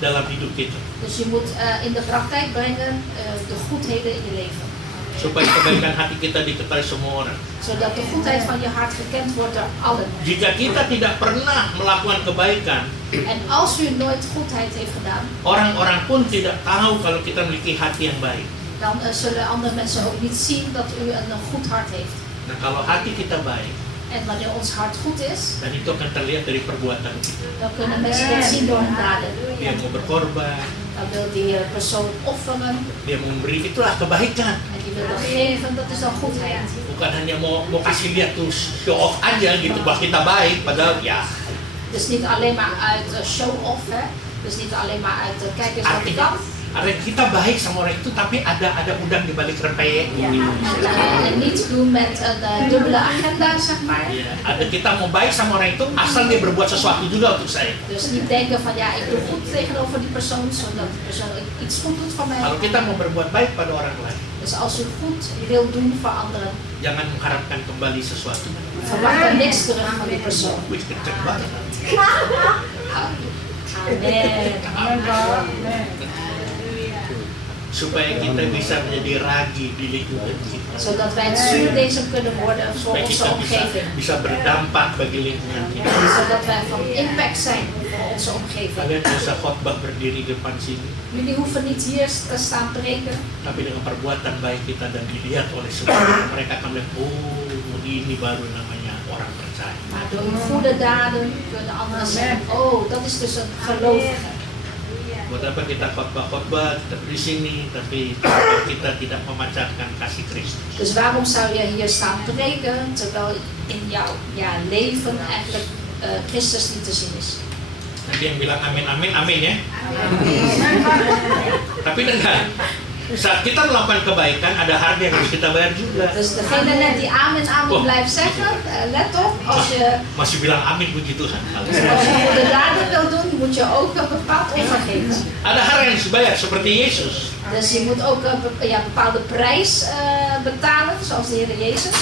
dalam hidup kita, Dus je moet in de praktijk brengen de goedheden in je leven. supaya kebaikan hati kita diketahui semua orang. Zodat de goedheid van je hart gekend wordt door allen. Jika kita tidak pernah melakukan kebaikan, En als u nooit goedheid heeft gedaan, orang-orang pun tidak tahu kalau kita memiliki hati yang baik. dan zullen andere mensen ook niet zien dat u een goed hart heeft. Nah, kalau hati kita baik, En wanneer ons hart goed is, dan itu akan terlihat dari perbuatan kita. dan kunnen mensen dit zien door hun daden. Dia mau berkorban, Dan wil die persoon offeren dia mau memberi, itulah kebaikan. en die wil dan geven, dat is dan goedheid. Bukan hanya mau kasih lihat tuh show off aja gitu bahwa kita baik, padahal ya Dus niet alleen maar uit show-off, hè. Dus niet alleen maar uit kijk eens wat ik kan. artinya kita baik sama orang itu tapi ada udang di balik rempeyek gitu. En niet doen met een dubbele agenda, zeg maar. Ya, ada kita mau baik sama orang itu asal dia berbuat sesuatu juga untuk saya. Dus niet denken van ja, ik doe goed tegenover die persoon, zodat die persoon iets goed doet voor mij. Kalau kita mau berbuat baik pada orang lain, Dus als u goed wil doen voor anderen, jangan mengharapkan kembali sesuatu. verwacht dan niks terug van die persoon. Wih, kenceng banget. Amen. Supaya kita bisa menjadi ragi di lingkungan kita. Zodat wij het zuurdesem kunnen worden voor Supaya onze kita omgeving. bisa berdampak bagi lingkungan kita. Zodat wij van impact zijn voor onze omgeving. Kalian tidak usah khotbah berdiri di depan sini, Jullie hoeven niet hier te staan preken. tapi dengan perbuatan baik kita dan dilihat oleh semua orang, mereka akan melihat, oh ini baru namanya orang percaya. Maar door uw goede daden kunnen anderen zeggen, oh, dat is dus een gelovige. Buat apa kita khotbah-khotbah, kita di sini, tapi kita tidak memancarkan kasih Kristus. Dus waarom zou je hier staan preken, terwijl in jouw leven eigenlijk Christus niet te zien is? Nanti yang bilang amin, amin, amin ya. Tapi dengar, saat kita melakukan kebaikan, ada harga yang harus kita bayar juga. Dus degene net die amen, amen blijft zeggen, let op, als je Masih bilang amin puji Tuhan. als je goede daden wil doen, moet je ook een bepaald offer geven. Ada harga yang harus dibayar seperti Yesus. Dus je moet ook een bepaalde prijs betalen, zoals de Heer Jezus.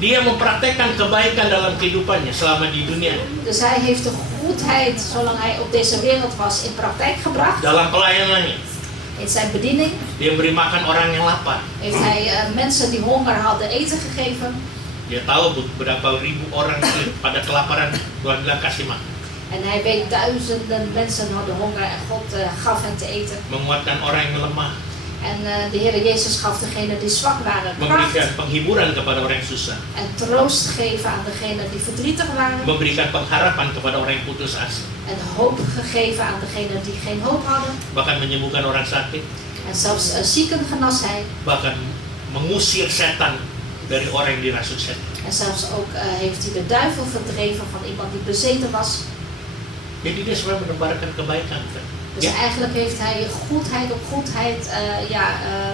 Dia mempraktekkan kebaikan dalam kehidupannya selama di dunia. Dus hij heeft de goedheid, zolang hij op deze wereld was, in praktijk gebracht. Dalam pelayanannya. In zijn bediening Dia memberi makan orang yang lapar. heeft hij mensen die honger hadden eten gegeven. Dia tahu berapa ribu orang pada kelaparan, Tuhan bilang kasih makan. En hij weet duizenden mensen hadden honger en God gaf hen te eten. Menguatkan orang yang lemah. En de Heer Jezus gaf degenen die zwak waren kracht. Memberikan penghiburan kepada orang yang susah. En troost geven aan degenen die verdrietig waren. Memberikan pengharapan kepada orang yang putus asa. En hoop gegeven aan degenen die geen hoop hadden. Bahkan menyembuhkan orang sakit. En zelfs zieken genas hij. Bahkan mengusir setan dari orang yang dirasuk setan. En zelfs ook heeft hij de duivel verdreven van iemand die bezeten was. Jadi dia sebenarnya menebarkan kebaikan. Dus Ja. eigenlijk heeft hij goedheid op goedheid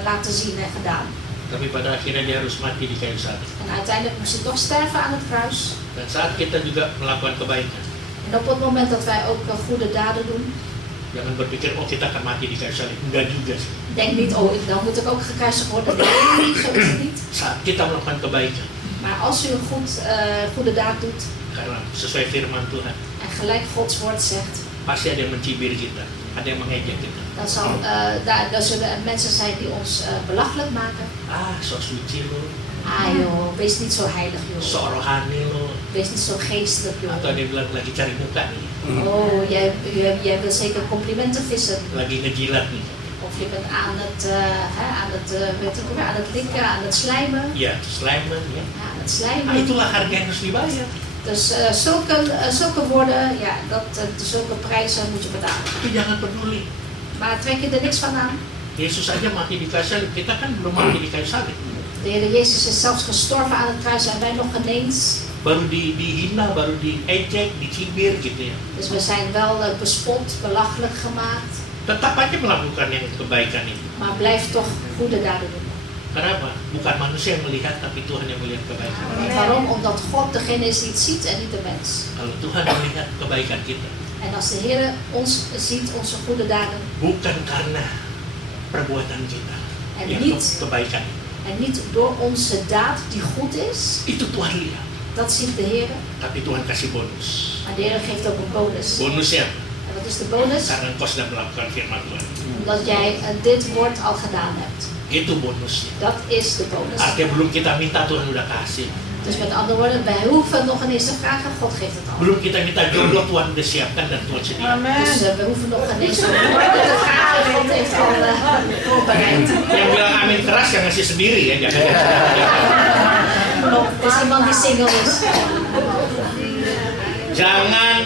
laten zien en gedaan. Tapi pada akhirnya dia harus mati di kayu salib. En uiteindelijk moest hij toch sterven aan het kruis. Dan saat kita juga melakukan kebaikan, En op het moment dat wij ook goede daden doen, jangan berpikir oh kita akan mati di kayu salib. Enggak juga sih. denk niet, oh dan moet ik ook gekruisigd worden. Nee, zo is het niet. Saat kita melakukan kebaikan, Maar als u een goede daad doet, karena sesuai firman Tuhan, en gelijk Gods woord zegt, pasti ada yang mencibir kita, ada yang mengejek kita. dan zullen er mensen zijn die ons belachelijk maken. Ah, so suci lo, Ah joh, wees niet zo heilig so joh. rohani lo, Wees niet zo geestelijk atau joh. dia bilang lagi cari muka nih, Oh, jij wil zeker complimenten vissen. lagi ngejilat nih. Of je bent aan het likken, aan het slijmen. Ya, slijmen ya. Ja, aan het Ah, slijmen. itulah harga yang harus dibayar. Dus zulke woorden, ja, zulke prijzen moet je betalen. Tapi jangan peduli. Maar trek je er niks van aan. Yesus aja mati di kayu salib, kita kan belum mati di kayu salib. De Heer Jezus is zelfs gestorven aan het kruis en wij nog geen eens. Baru dihina, baru diejek, dicibir gitu ya. Dus we zijn wel bespot, belachelijk gemaakt. Tetap aja melakukan yang kebaikan itu. Maar blijf toch goede daden doen. Kenapa? Bukan manusia yang melihat, tapi Tuhan yang melihat kebaikan. Waarom? Omdat God degene is die het ziet en niet de mens. Kalau Tuhan melihat kebaikan kita, En als de Heer ons ziet, onze goede daden, bukan karena perbuatan kita, en yang niet, kebaikan en niet door onze daad die goed is, itu Tuhan lihat, dat ziet de Heer. tapi Tuhan kasih bonus. Maar de Heer geeft ook een bonus. Bonusnya En wat is de bonus? karena engkau sudah melakukan firman Tuhan. Omdat jij dit woord al gedaan hebt. Itu bonusnya. Dat is de bonus. Artinya belum kita minta, Tuhan udah kasih. Dus met andere woorden, wij hoeven nog eens te vragen, God geeft het al. Belum kita minta jodoh, Tuhan udah siapkan dan Tuhan sediakan. Dus we hoeven nog eens te vragen, God heeft al voorbereid. Yang bilang amin keras yang ngasih sendiri ya, jangan. Het is iemand die single is. Jangan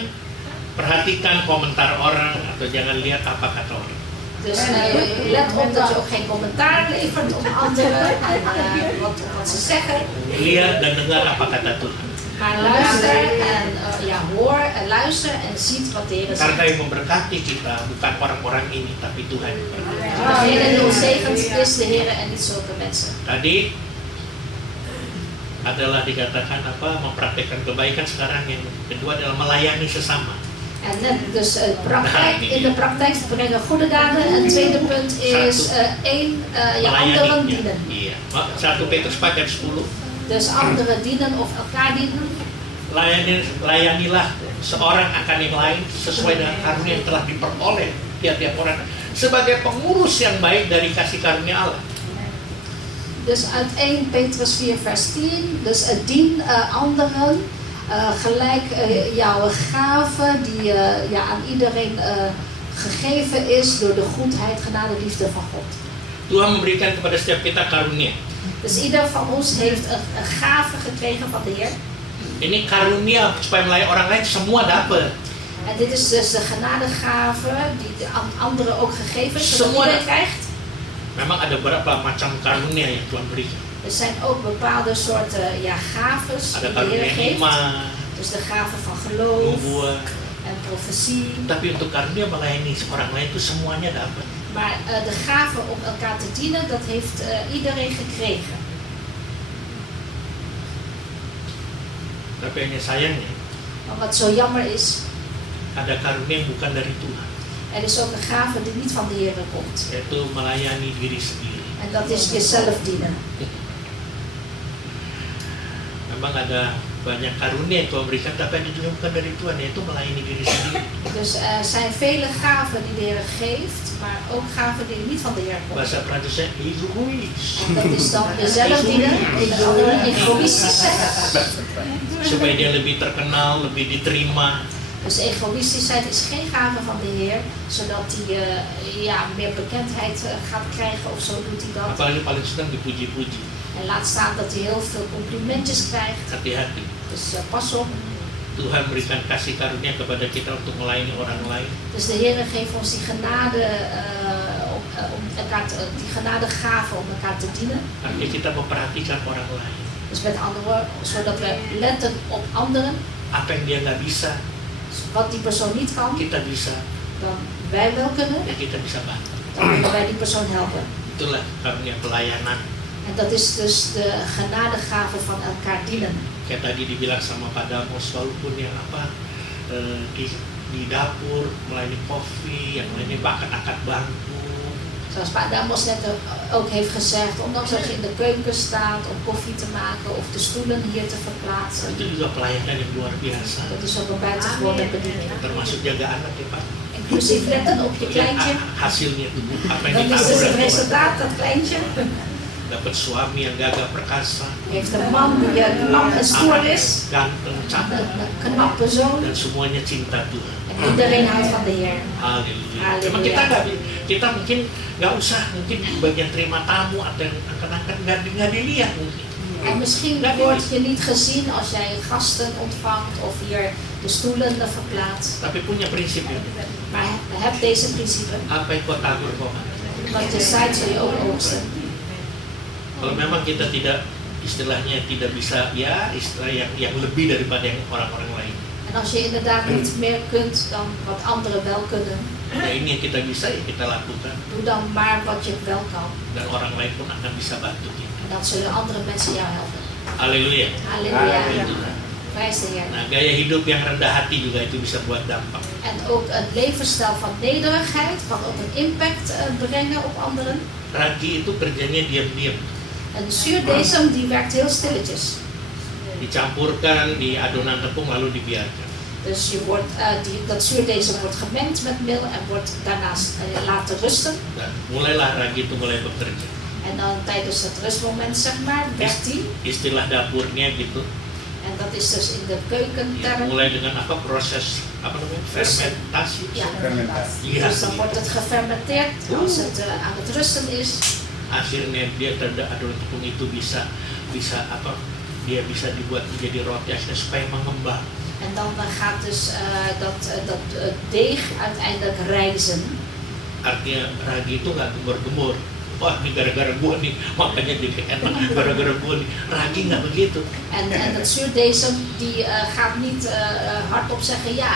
perhatikan komentar orang atau jangan lihat apa kata orang. Dus let op dat je ook geen commentaar levert op anderen en wat ze zeggen. Lihat dan dengar apa kata Tuhan. Maar luister en hoor en luister en ziet wat de Heer Karena zegt. yang memberkati kita bukan orang-orang ini, tapi Tuhan. Degene die ons zegent is de Heer en niet zulke mensen. Tadi adalah dikatakan apa, mempraktekkan kebaikan. Sekarang yang kedua adalah melayani sesama. En net dus in de praktijk brengen goede daden. En het tweede punt is anderen dienen. Iya. 1 Petrus 4 ayat 10. Dus anderen dienen of elkaar dienen. Layanilah seorang akan yang lain sesuai dengan karunia yang telah diperoleh tiap-tiap orang sebagai pengurus yang baik dari kasih karunia Allah. Dus uit 1 Petrus 4 vers 10. Dus dien anderen gelijk jouw gave die aan iedereen gegeven is door de goedheid, genade, liefde van God. Tuhan memberikan kepada setiap kita karunia. Dus ieder van ons heeft een gave gekregen van de Heer. Ini karunia supaya melayani orang lain semua dapat. En dit is dus de genadegave die aan anderen ook gegeven is, zodat Semua iedereen krijgt. Memang ada beberapa macam karunia yang Tuhan berikan. Er zijn ook bepaalde soorten gaves Ada die de Heer karunia geeft. iman, Dus de gave van geloof nubuat. en profetie. Tapi untuk karunia melayani orang lain itu semuanya dapat. Maar de gave om elkaar te dienen, dat heeft iedereen gekregen. Tapi hanya sayangnya Maar wat zo jammer is, ada karunia yang bukan dari Tuhan, er is ook een gave die niet van de Heer komt. yaitu melayani diri sendiri. En dat is jezelf dienen. Memang ada banyak karunia yang Tuhan berikan, tapi ada juga bukan dari Tuhan, yaitu melayani diri sendiri. Dus er zijn vele gaven die de Heer geeft, maar ook gaven die niet van de Heer komen. Bahasa Prancisnya egois. En dat is dan jezelf dienen, met anderen egoïstisch zijn. Supaya dia lebih terkenal, lebih diterima. Dus egoïstisch zijn is geen gave van de Heer, zodat hij meer bekendheid gaat krijgen of zo doet hij dat. Apalagi paling senang dipuji-puji. En laat staan dat hij heel veel complimentjes krijgt. Hati-hati. Dus pas op. Tuhan berikan kasih karunia kepada kita untuk melayani orang lain. Dus de Heer geeft ons die genade, om elkaar die genadegave om elkaar te dienen. Artinya kita memperhatikan orang lain. Dus met andere woorden, zodat we letten op anderen. Apa yang dia nggak bisa, Wat die persoon niet kan, kita bisa. dan wij wel kunnen, Ya kita bisa bantu. dan willen wij die persoon helpen. Itulah karunia pelayanan. En dat is dus de genadegave van elkaar dienen. Kayak tadi dibilang sama Pak Damos, walaupun yang di dapur melayani kopi, yang lainnya bahkan angkat bangku. Zoals Pak Damos net ook heeft gezegd, ondanks dat je in de keuken staat om koffie te maken of de stoelen hier te verplaatsen. Itu juga pelayanan yang luar biasa. Dat is ook een buitengewone bediening. Termasuk jaga anak ya Pak. Inclusief letten op je kleintje. Hasilnya tuh apa yang Dan is ditabur dus het dan resultaat, dat kleintje. dapat suami yang gagah perkasa, Heeft een man die knap en stoer is. ganteng, cantik, Een knappe zoon. dan semuanya cinta Tuhan. En iedereen houdt van de Heer. Haleluya. Haleluya. Emang kita mungkin nggak usah mungkin bagian terima tamu atau yang angkat-angkat nggak dilihat mungkin. En misschien word je niet gezien als jij gasten ontvangt of hier de stoelen verplaatst. Tapi punya prinsip ini. Maar heb deze principe. Apa yang kau tabur kau makan. Wat je zaait zul je ook oogsten. Kalau memang kita tidak istilahnya tidak bisa ya istilah yang lebih daripada yang orang-orang lain. En als je inderdaad niet meer kunt dan wat anderen wel kunnen, Ya ini yang kita bisa ya kita lakukan doe dan maar wat je wel kan. dan orang lain pun akan bisa bantu kita. En dan zullen andere mensen jou helpen. Haleluya. Halleluja. Itu. Prijs de Heer. Nah, gaya hidup yang rendah hati juga itu bisa buat dampak. En ook een levensstijl van nederigheid kan ook een impact brengen op anderen. Ragi itu kerjanya diam-diam, En de zuurdesem die werkt heel stilletjes. dicampurkan di adonan tepung lalu dibiarkan. Dus dat zuurdesem wordt gemengd met meel en wordt daarnaast laten rusten. Dan mulailah ragi itu mulai bekerja. En dan tijdens het rustmoment zeg maar werkt die. Istilah dapurnya gitu. En dat is dus in de keukenterm. Mulai dengan apa proses fermentasi. Ja. Fermentasi. Iya. Dus dan wordt het gefermenteerd als het aan het rusten is. Akhirnya dia adonan tepung itu bisa dia bisa dibuat menjadi roti akhirnya supaya mengembang. En dan gaat dus dat deeg uiteindelijk rijzen. Artinya ragi itu nggak gemur-gemur. Wah ini gara-gara gua nih makanya jadi enak. Gara-gara gua nih ragi nggak begitu. En dat zuurdesem die gaat niet hardop zeggen, ja,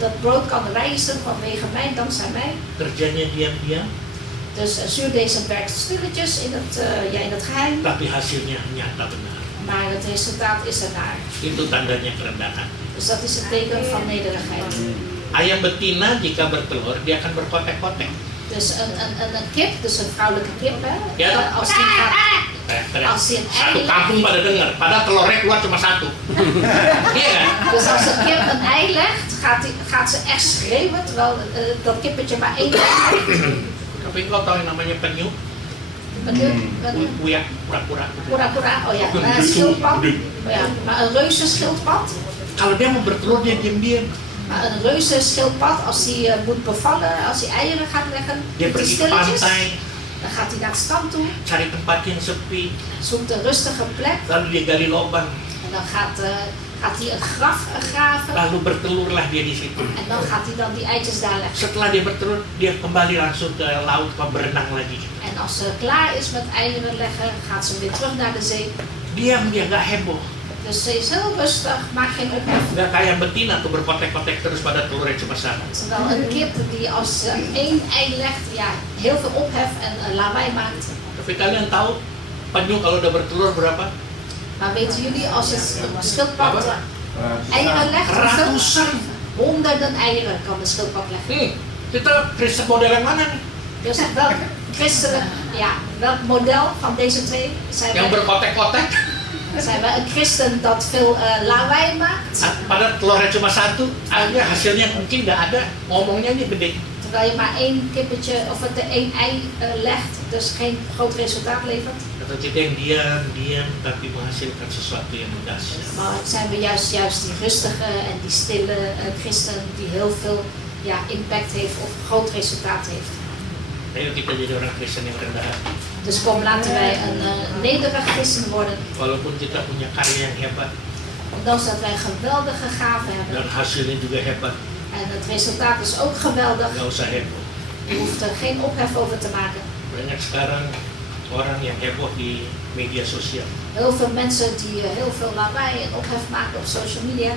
dat brood kan rijzen vanwege mij, dankzij mij. Kerjanya diam-diam, Dus zuurdesem werkt stilletjes in het geheim, tapi hasilnya nyata benar. maar het resultaat is ernaar. Itu tandanya kerendahan. Dus dat is het teken van nederigheid. Ayam betina jika bertelur dia akan berkotek-kotek. Dus een kip, dus een vrouwelijke kip, hè, Ja. als die gaat, als die een ei Satu kampung pada dengar, padahal telurnya keluar cuma satu. Iya kan? dus als een kip een ei legt, gaat ze echt schreeuwen, terwijl dat kippetje maar één ei legt. Tapi kau tahu yang namanya penyu? Kuyak, kura-kura. Kura-kura, oh ja, schildpad. Oh ja, maar een reuzenschildpad. Kalau dia mau bertelur dia diam-diam. Maar een reuzenschildpad, als hij moet bevallen, als hij eieren gaat leggen, Dia doet hij pergi ke stilletjes. pantai, Dan gaat hij naar het strand toe, cari tempat yang sepi, zoekt een rustige plek. lalu dia gali lubang, En dan gaat hij een graf graven. lalu bertelurlah dia di situ. En dan gaat hij dan die eitjes daar leggen. Setelah dia bertelur, dia kembali langsung ke laut, berenang lagi. En als ze klaar is met eieren leggen, gaat ze weer terug naar de zee. Diam dia, nggak heboh. Dus ze is heel rustig, maakt geen ophef. Nggak kayak betina tuh berkotek-kotek terus pada telurnya cuma satu. Terwijl een kip die als ze één ei legt, ja, heel veel ophef en lawaai maakt. Tapi kalian tahu penyu kalau udah bertelur berapa? Maar weten jullie, als het schildpad Apa? eieren legt, hoeveel? Ratusan. Honderden eieren kan de schildpad leggen. Kita Kristen model yang mana nih? Dus welk model van deze twee zijn Yang wij? berkotek-kotek Zijn we een christen dat veel lawaai maakt? Padahal telurnya cuma satu, akhirnya hasilnya mungkin nggak ada, ngomongnya aja gede. Terwijl je maar één kippetje of één ei legt, dus geen groot resultaat levert. Atau kita yang diam tapi menghasilkan sesuatu yang mendasar. Maar zijn we juist die rustige en die stille christen die heel veel impact heeft of groot resultaat heeft. Ayo kita jadi orang Kristen yang rendah hati. Dus kom, laten wij een nederig christen worden. Walaupun kita punya karya yang hebat Ondanks dat wij geweldige gaven dan hebben. hasilnya juga hebat, En het resultaat is ook geweldig. nggak usah heboh. Je hoeft er geen ophef over te maken. Banyak sekarang orang yang heboh di media sosial. Heel veel mensen die heel veel lawaai en ophef maken op social media.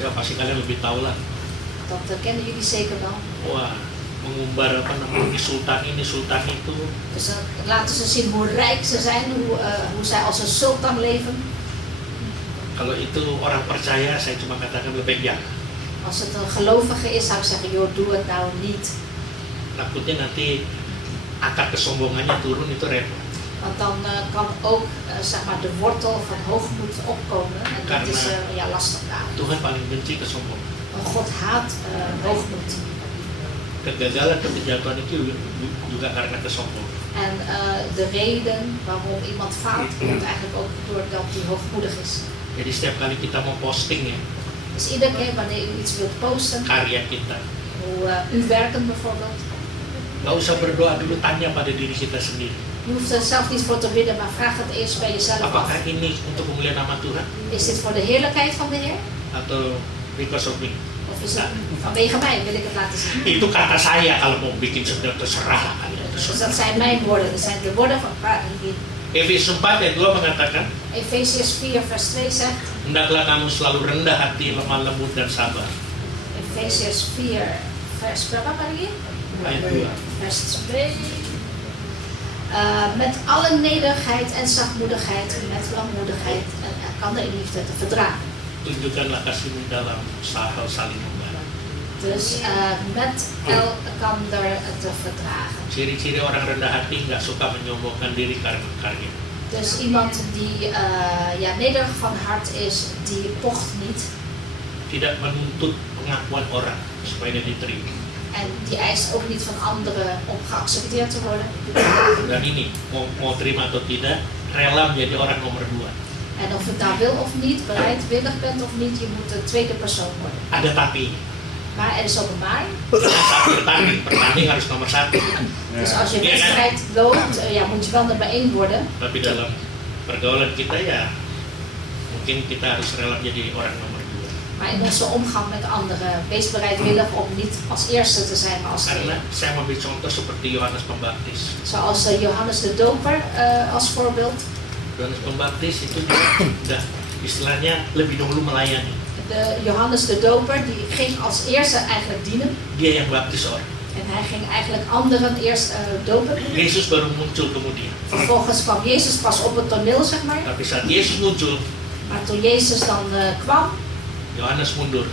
Ya pasti kalian lebih tahu lah. Dat kennen jullie zeker wel. Wah, mengumbar ini sultan itu. Dus dan laten ze zien hoe rijk ze zijn, hoe zij als een sultan leven. Kalau itu orang percaya, saya cuma katakan lebih baik jangan. Als het een gelovige is, zou ik zeggen, joh, doe het nou niet. Takutnya nanti akar kesombongannya turun, itu repot. Want dan kan ook zeg maar de wortel van hoogmoed opkomen. En dat is lastig. Tuhan paling benci kesombongan. God haat hoogmoed. Kegagalan atau kejatuhan itu juga karena kesombongan. En de reden waarom iemand faalt, komt eigenlijk ook doordat hij hoogmoedig is. Jadi setiap kali kita mau posting ya, Dus iedere keer wanneer u iets wilt posten, karya kita, hoe u werkt bijvoorbeeld, nggak usah berdoa dulu, tanya pada diri kita sendiri. je hoeft er zelf niet voor te bidden, maar vraag het eerst bij jezelf af. Apakah ini untuk memuliakan nama Tuhan Is dit voor de heerlijkheid van de Heer? atau because of me? Of is het vanwege mij, wil ik het laten zien? Itu kata saya, kalau mau bikin sebenarnya terserah. Dus dat zijn mijn woorden, dat zijn de woorden van Efesus 4 ayat 2 mengatakan, Efesius 4 vers 2 zegt, hendaklah kamu selalu rendah hati, lemah lembut dan sabar. Efesius 4 vers berapa lagi? Ayat 2. Vers 2. Met alle nederigheid en zachtmoedigheid, met langmoedigheid en elkander in liefde te verdragen. Tunjukkanlah kasihmu dalam hal saling membantu. Dus met elkander te verdragen. Ciri-ciri orang rendah hati nggak suka menyombongkan diri karena karya. Dus iemand die nederig van hart is, die pocht niet. Tidak menuntut pengakuan orang supaya dia diterima. En die eist ook niet van anderen om geaccepteerd te worden. Dan ini mau terima atau tidak, rela menjadi orang nomor 2. En of het nou wil of niet, bereidwillig bent of niet, je moet de tweede persoon worden. Ada tapi. Maar er is ook een maar. Bertanding harus nomor 1. Dus als je wedstrijd loopt, moet je wel nummer 1 worden. Tapi dalam pergaulan kita ya, mungkin kita harus rela jadi orang nomor 2. Maar in onze omgang met anderen, wees bereidwillig om niet als eerste te zijn, maar als Karena tweede. saya ambil contoh seperti Yohanes Pembaptis. Zoals Johannes de Doper als voorbeeld. Yohanes Pembaptis itu dia udah istilahnya lebih dahulu melayani. De Johannes de Doper die ging als eerste eigenlijk dienen. Dia yang baptis orang. En hij ging eigenlijk anderen eerst dopen. Yesus baru muncul kemudian. Vervolgens kwam Jezus pas op het toneel, zeg maar. Tapi saat Yesus muncul, Maar toen Jezus dan kwam, Yohanes mundur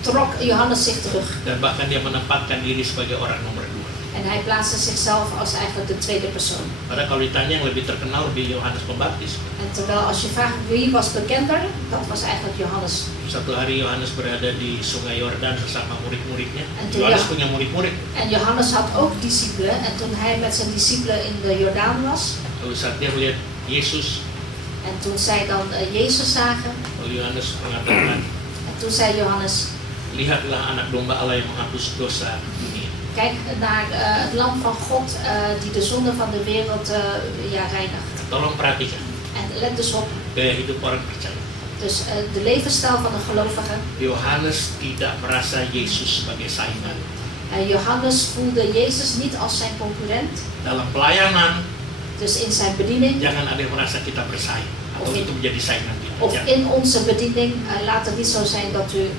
trok Johannes zich terug. dan bahkan dia menempatkan diri sebagai orang nomor 2. En hij plaatste zichzelf als eigenlijk de tweede persoon. Padahal kalau ditanya yang lebih terkenal lebih Yohanes Pembaptis. En terwijl als je vraagt wie was bekender, dat was eigenlijk Johannes. Satu hari Yohanes berada di Sungai Yordan bersama murid-muridnya. En toen Yohanes punya murid-murid. En Johannes had ook discipelen. En toen hij met zijn discipelen in de Jordaan was, Lalu saat dia melihat Yesus, en toen zij dan Jezus zagen, lalu Yohanes mengatakan, en toen zei Johannes, lihatlah anak domba Allah yang menghapus dosa dunia. kijk naar het lam van God die de zonde van de wereld reinigt. Tolong perhatikan En let dus op, gaya hidup orang percaya. dus de levensstijl van de gelovige. Yohanes tidak merasa Yesus sebagai saingan. Johannes voelde Jezus niet als zijn concurrent. Dalam pelayanan, Dus in zijn bediening, jangan ada yang merasa kita bersaing atau Oke. itu menjadi saingan kita. of Jangan. in onze bediening, laat het niet zo zijn dat u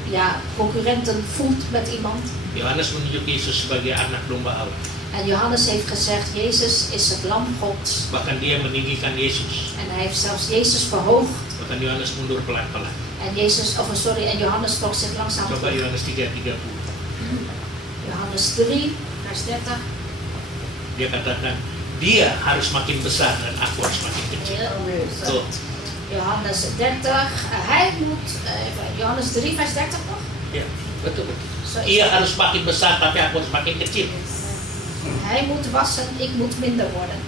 concurrenten voelt met iemand. Yohanes menunjuk Yesus sebagai anak domba Allah. En Johannes heeft gezegd, Jezus is het lam Gods. Bahkan dia meninggikan Yesus. En hij heeft zelfs Jezus verhoogd. Bahkan Yohanes mundur pelan-pelan. En Johannes trok zich langzaam Coba terug. Yohanes 3:30. Johannes 3, vers 30. Dia katakan, dia harus makin besar dan aku harus makin kecil. Tuh, Johannes 30, hij moet, Johannes 3 vers 30 toch? Ya, betul. Zo is Ia het. harus makin besar, tapi aku harus makin kecil. Hij moet wassen, ik moet minder worden.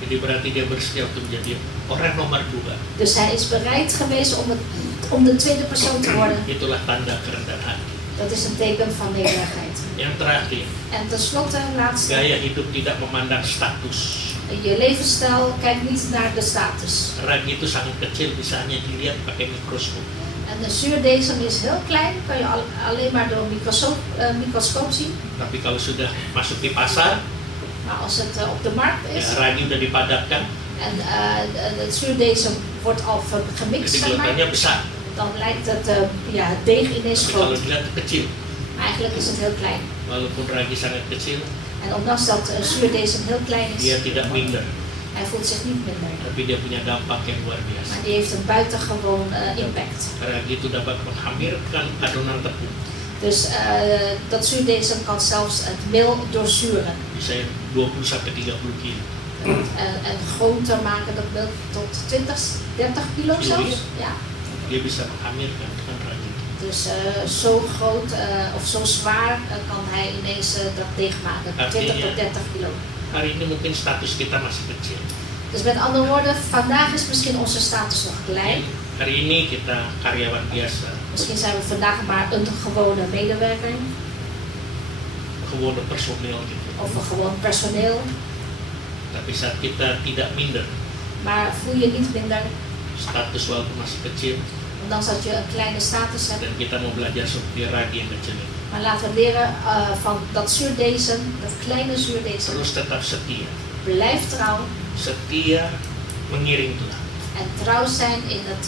Jadi berarti dia bersedia untuk menjadi orang nomor 2. Dus hij is bereid geweest om de tweede persoon te worden. Itulah tanda kerendahan hati. Dat is een teken van nederigheid. Yang terakhir, En tenslotte, laatste, gaya hidup tidak memandang status. je levensstijl kijkt niet naar de status. Ragi itu sangat kecil, bisa hanya dilihat pakai mikroskop. En de zuurdesem is heel klein, kan je alleen maar door een microscoop zien. Tapi kalau sudah masuk di pasar, Maar als het op de markt is ya ragi udah dipadatkan, en het zuurdesem wordt al gemixt, jadi zeg maar, kelihatannya besar. dan lijkt het, het deeg ineens Tapi kalau groot. dilihat kecil, Maar eigenlijk is het heel klein. walaupun ragi sangat kecil, En ondanks dat zuurdesem heel klein is, dia tidak minder, hij voelt zich niet minder. tapi dia punya dampak yang luar biasa. Maar die heeft een buitengewoon impact. Ragi itu dapat menghamirkan adonan tepung, Dus dat zuurdesem kan zelfs het meel doorzuren. bisa 20 sampai 30 kilo. En groter maken dat meel tot 20, 30 kilo zelfs. Ja. Dia bisa menghamirkan dengan ragi. Dus zo groot of zo zwaar kan hij ineens dat deeg maken. 20 tot 30 kilo. Hari ini mungkin status kita masih kecil. Dus met andere woorden, vandaag is misschien onze status nog klein. Hari ini kita karyawan biasa, Misschien zijn we vandaag maar een gewone medewerker gewone personeel gitu. of een gewoon personeel. Tapi saat kita tidak minder, Maar voel je niet minder, status walaupun masih kecil, ondanks dat je een kleine status hebt. dan kita mau belajar seperti ragi yang kecil ini. Maar laten we leren van dat zuurdesem, dat kleine zuurdesem. Terus tetap setia, Blijf trouw setia mengiring Tuhan, en trouw zijn in het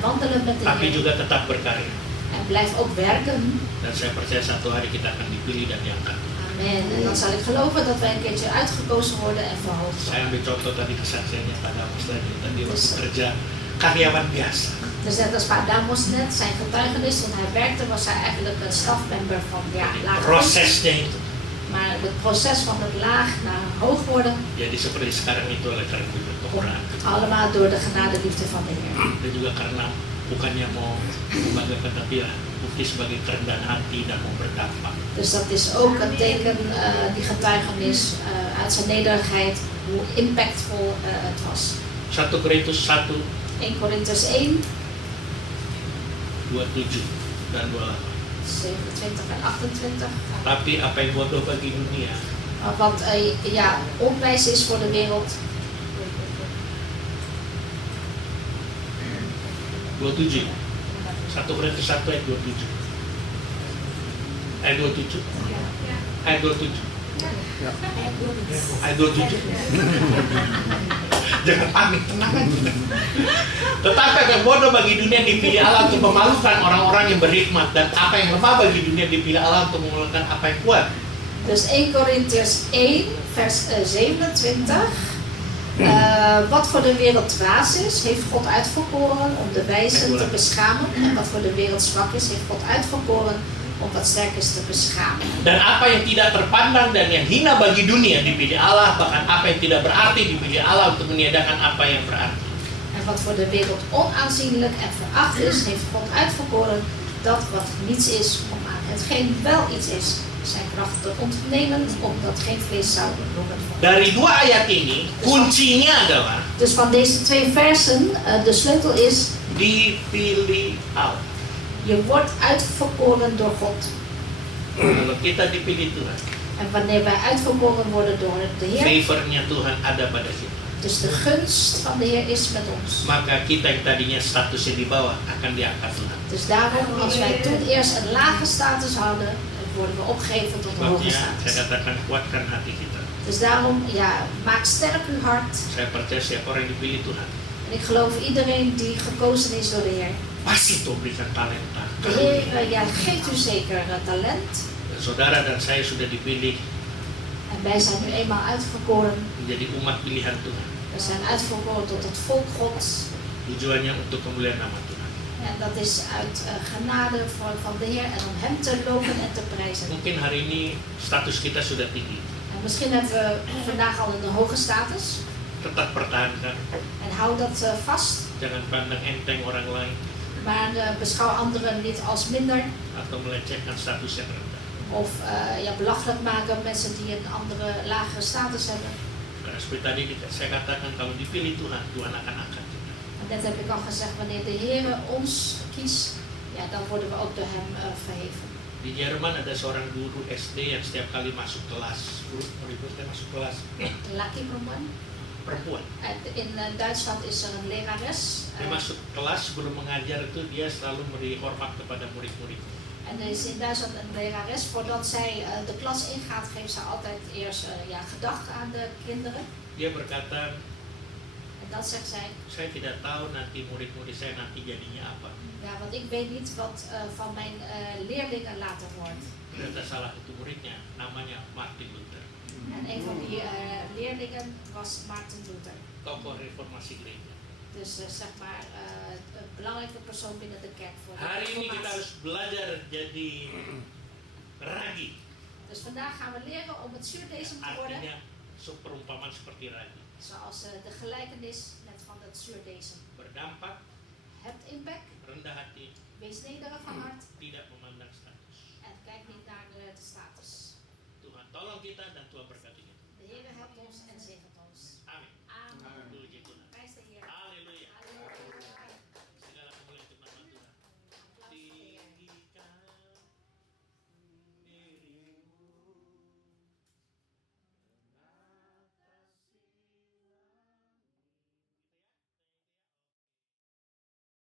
wandelen met de tapi Heer. juga tetap berkarya. En blijf ook werken. Dan saya percaya satu hari kita akan dipilih dan diangkat. Amen. En dan zal ik geloven dat wij een keertje uitgekozen worden en verhoogd Saya worden. ambil contoh tadi kesaksiannya Pak Damus tadi waktu kerja karyawan biasa. Dus net als Pak Damos net, zijn getuigenis, toen hij werkte was hij eigenlijk een stafmember van laag. Prosesnya itu. Maar het proces van het laag naar hoog worden, Jadi seperti sekarang itu oleh karena pemeran. allemaal door de genadeliefde van de Heer. Dan juga karena bukannya mau membanggakan tapi ya bukti sebagai kerendahan hati dan mau berdampak. Dus dat is ook een teken, die getuigenis uit zijn nederigheid, hoe impactvol het was. 1 Korintus 1, 1 Korinthus 1, 27 dan 28. 27 en 28. Tapi apa yang bodoh bagi dunia, Wat onwijs is voor de wereld. 27. 1 Korintus 1 ayat 27. Ayat 27. Ayat 27. Ayat 27. Jangan panik, tenang aja. Tetapi apa yang bodoh bagi dunia dipilih Allah untuk memalukan orang-orang yang berhikmat, dan apa yang lemah bagi dunia dipilih Allah untuk mengeluarkan apa yang kuat. Dus 1 Korintiërs 1 vers 27. Wat voor de wereld dwaas is, heeft God uitverkoren om de wijzen te beschamen. En wat voor de wereld zwak is, heeft God uitverkoren om wat sterk is te beschamen. Dan apa yang tidak terpandang dan yang hina bagi dunia dipilih Allah, bahkan apa yang tidak berarti dipilih Allah untuk meniadakan apa yang berarti. En wat voor de wereld onaanzienlijk en veracht is, heeft God uitverkoren dat wat niets is om aan hetgeen wel iets is zijn kracht te ontnemen, omdat geen vlees zou beroemen worden. Dari dua ayat ini, kuncinya adalah Dus van deze twee versen, de sleutel is, dipilih Allah. je wordt uitverkoren door God. Kalau kita dipilih Tuhan, En wanneer wij uitverkoren worden door de Heer, favornya Tuhan ada pada kita. dus de gunst van de Heer is met ons. Maka kita yang tadinya statusnya di bawah akan diangkat Tuhan. Dus daarom, als wij toen eerst een lage status hadden, worden we opgegeven tot een hoge Sebabnya saya status. katakan kuatkan hati kita. Dus daarom, maak sterk uw hart. Saya percaya setiap orang yang dipilih Tuhan En ik geloof iedereen die gekozen is door de Heer. pasti Tuhan berikan talenta. De Heer geeft u zeker talent. Dan saudara dan saya sudah dipilih En wij zijn nu eenmaal uitverkoren. menjadi umat pilihan Tuhan. We zijn uitverkoren tot het volk Gods. Tujuannya untuk kemuliaan nama Tuhan. En dat is uit genade van de Heer en om Hem te loven en te prijzen. Mungkin hari ini status kita sudah tinggi, En misschien hebben we vandaag al een hoge status. tetap pertahankan. En hou dat vast. Jangan pandang enteng orang lain Maar beschouw anderen niet als minder. atau melecehkan status yang rendah. Of belachelijk maken mensen die een andere lagere status hebben. Karena seperti tadi saya katakan, kalau dipilih Tuhan, Tuhan akan angkat kita. En net heb ik al gezegd, wanneer de Heer ons kiest, ja, dan worden we ook door hem verheven. Di Jerman ada seorang guru SD yang setiap kali masuk kelas, murid-muridnya masuk kelas, Laki perempuan. perempuan. In Duitsland is er een lerares. Dia masuk kelas sebelum mengajar itu dia selalu memberi hormat kepada murid-murid. En er is in Duitsland een lerares. Voordat zij de klas ingaat, geeft ze altijd eerst gedag aan de kinderen. Dia berkata, En dan zegt zij, saya tidak tahu nanti murid-murid saya nanti jadinya apa. ja, want ik weet niet wat van mijn leerlingen later wordt. Ternyata salah satu muridnya namanya Martin Luther, En een van die leerlingen was Martin Luther. tokoh reformasi gereja. Dus zeg maar een belangrijke persoon binnen de kerk voor de Hari ini kita reformatie. harus belajar jadi ragi. Dus vandaag gaan we leren om het zuurdesem te worden. Artinya perumpamaan seperti ragi. Zoals de gelijkenis net van het zuurdesem. Berdampak, Hebt impact, rendah hati, wees nederig van hart tidak memandang status. en kijk niet naar de status. Tuhan tolong kita dan Tuhan berkati kita. De Heer helpt ons en zegent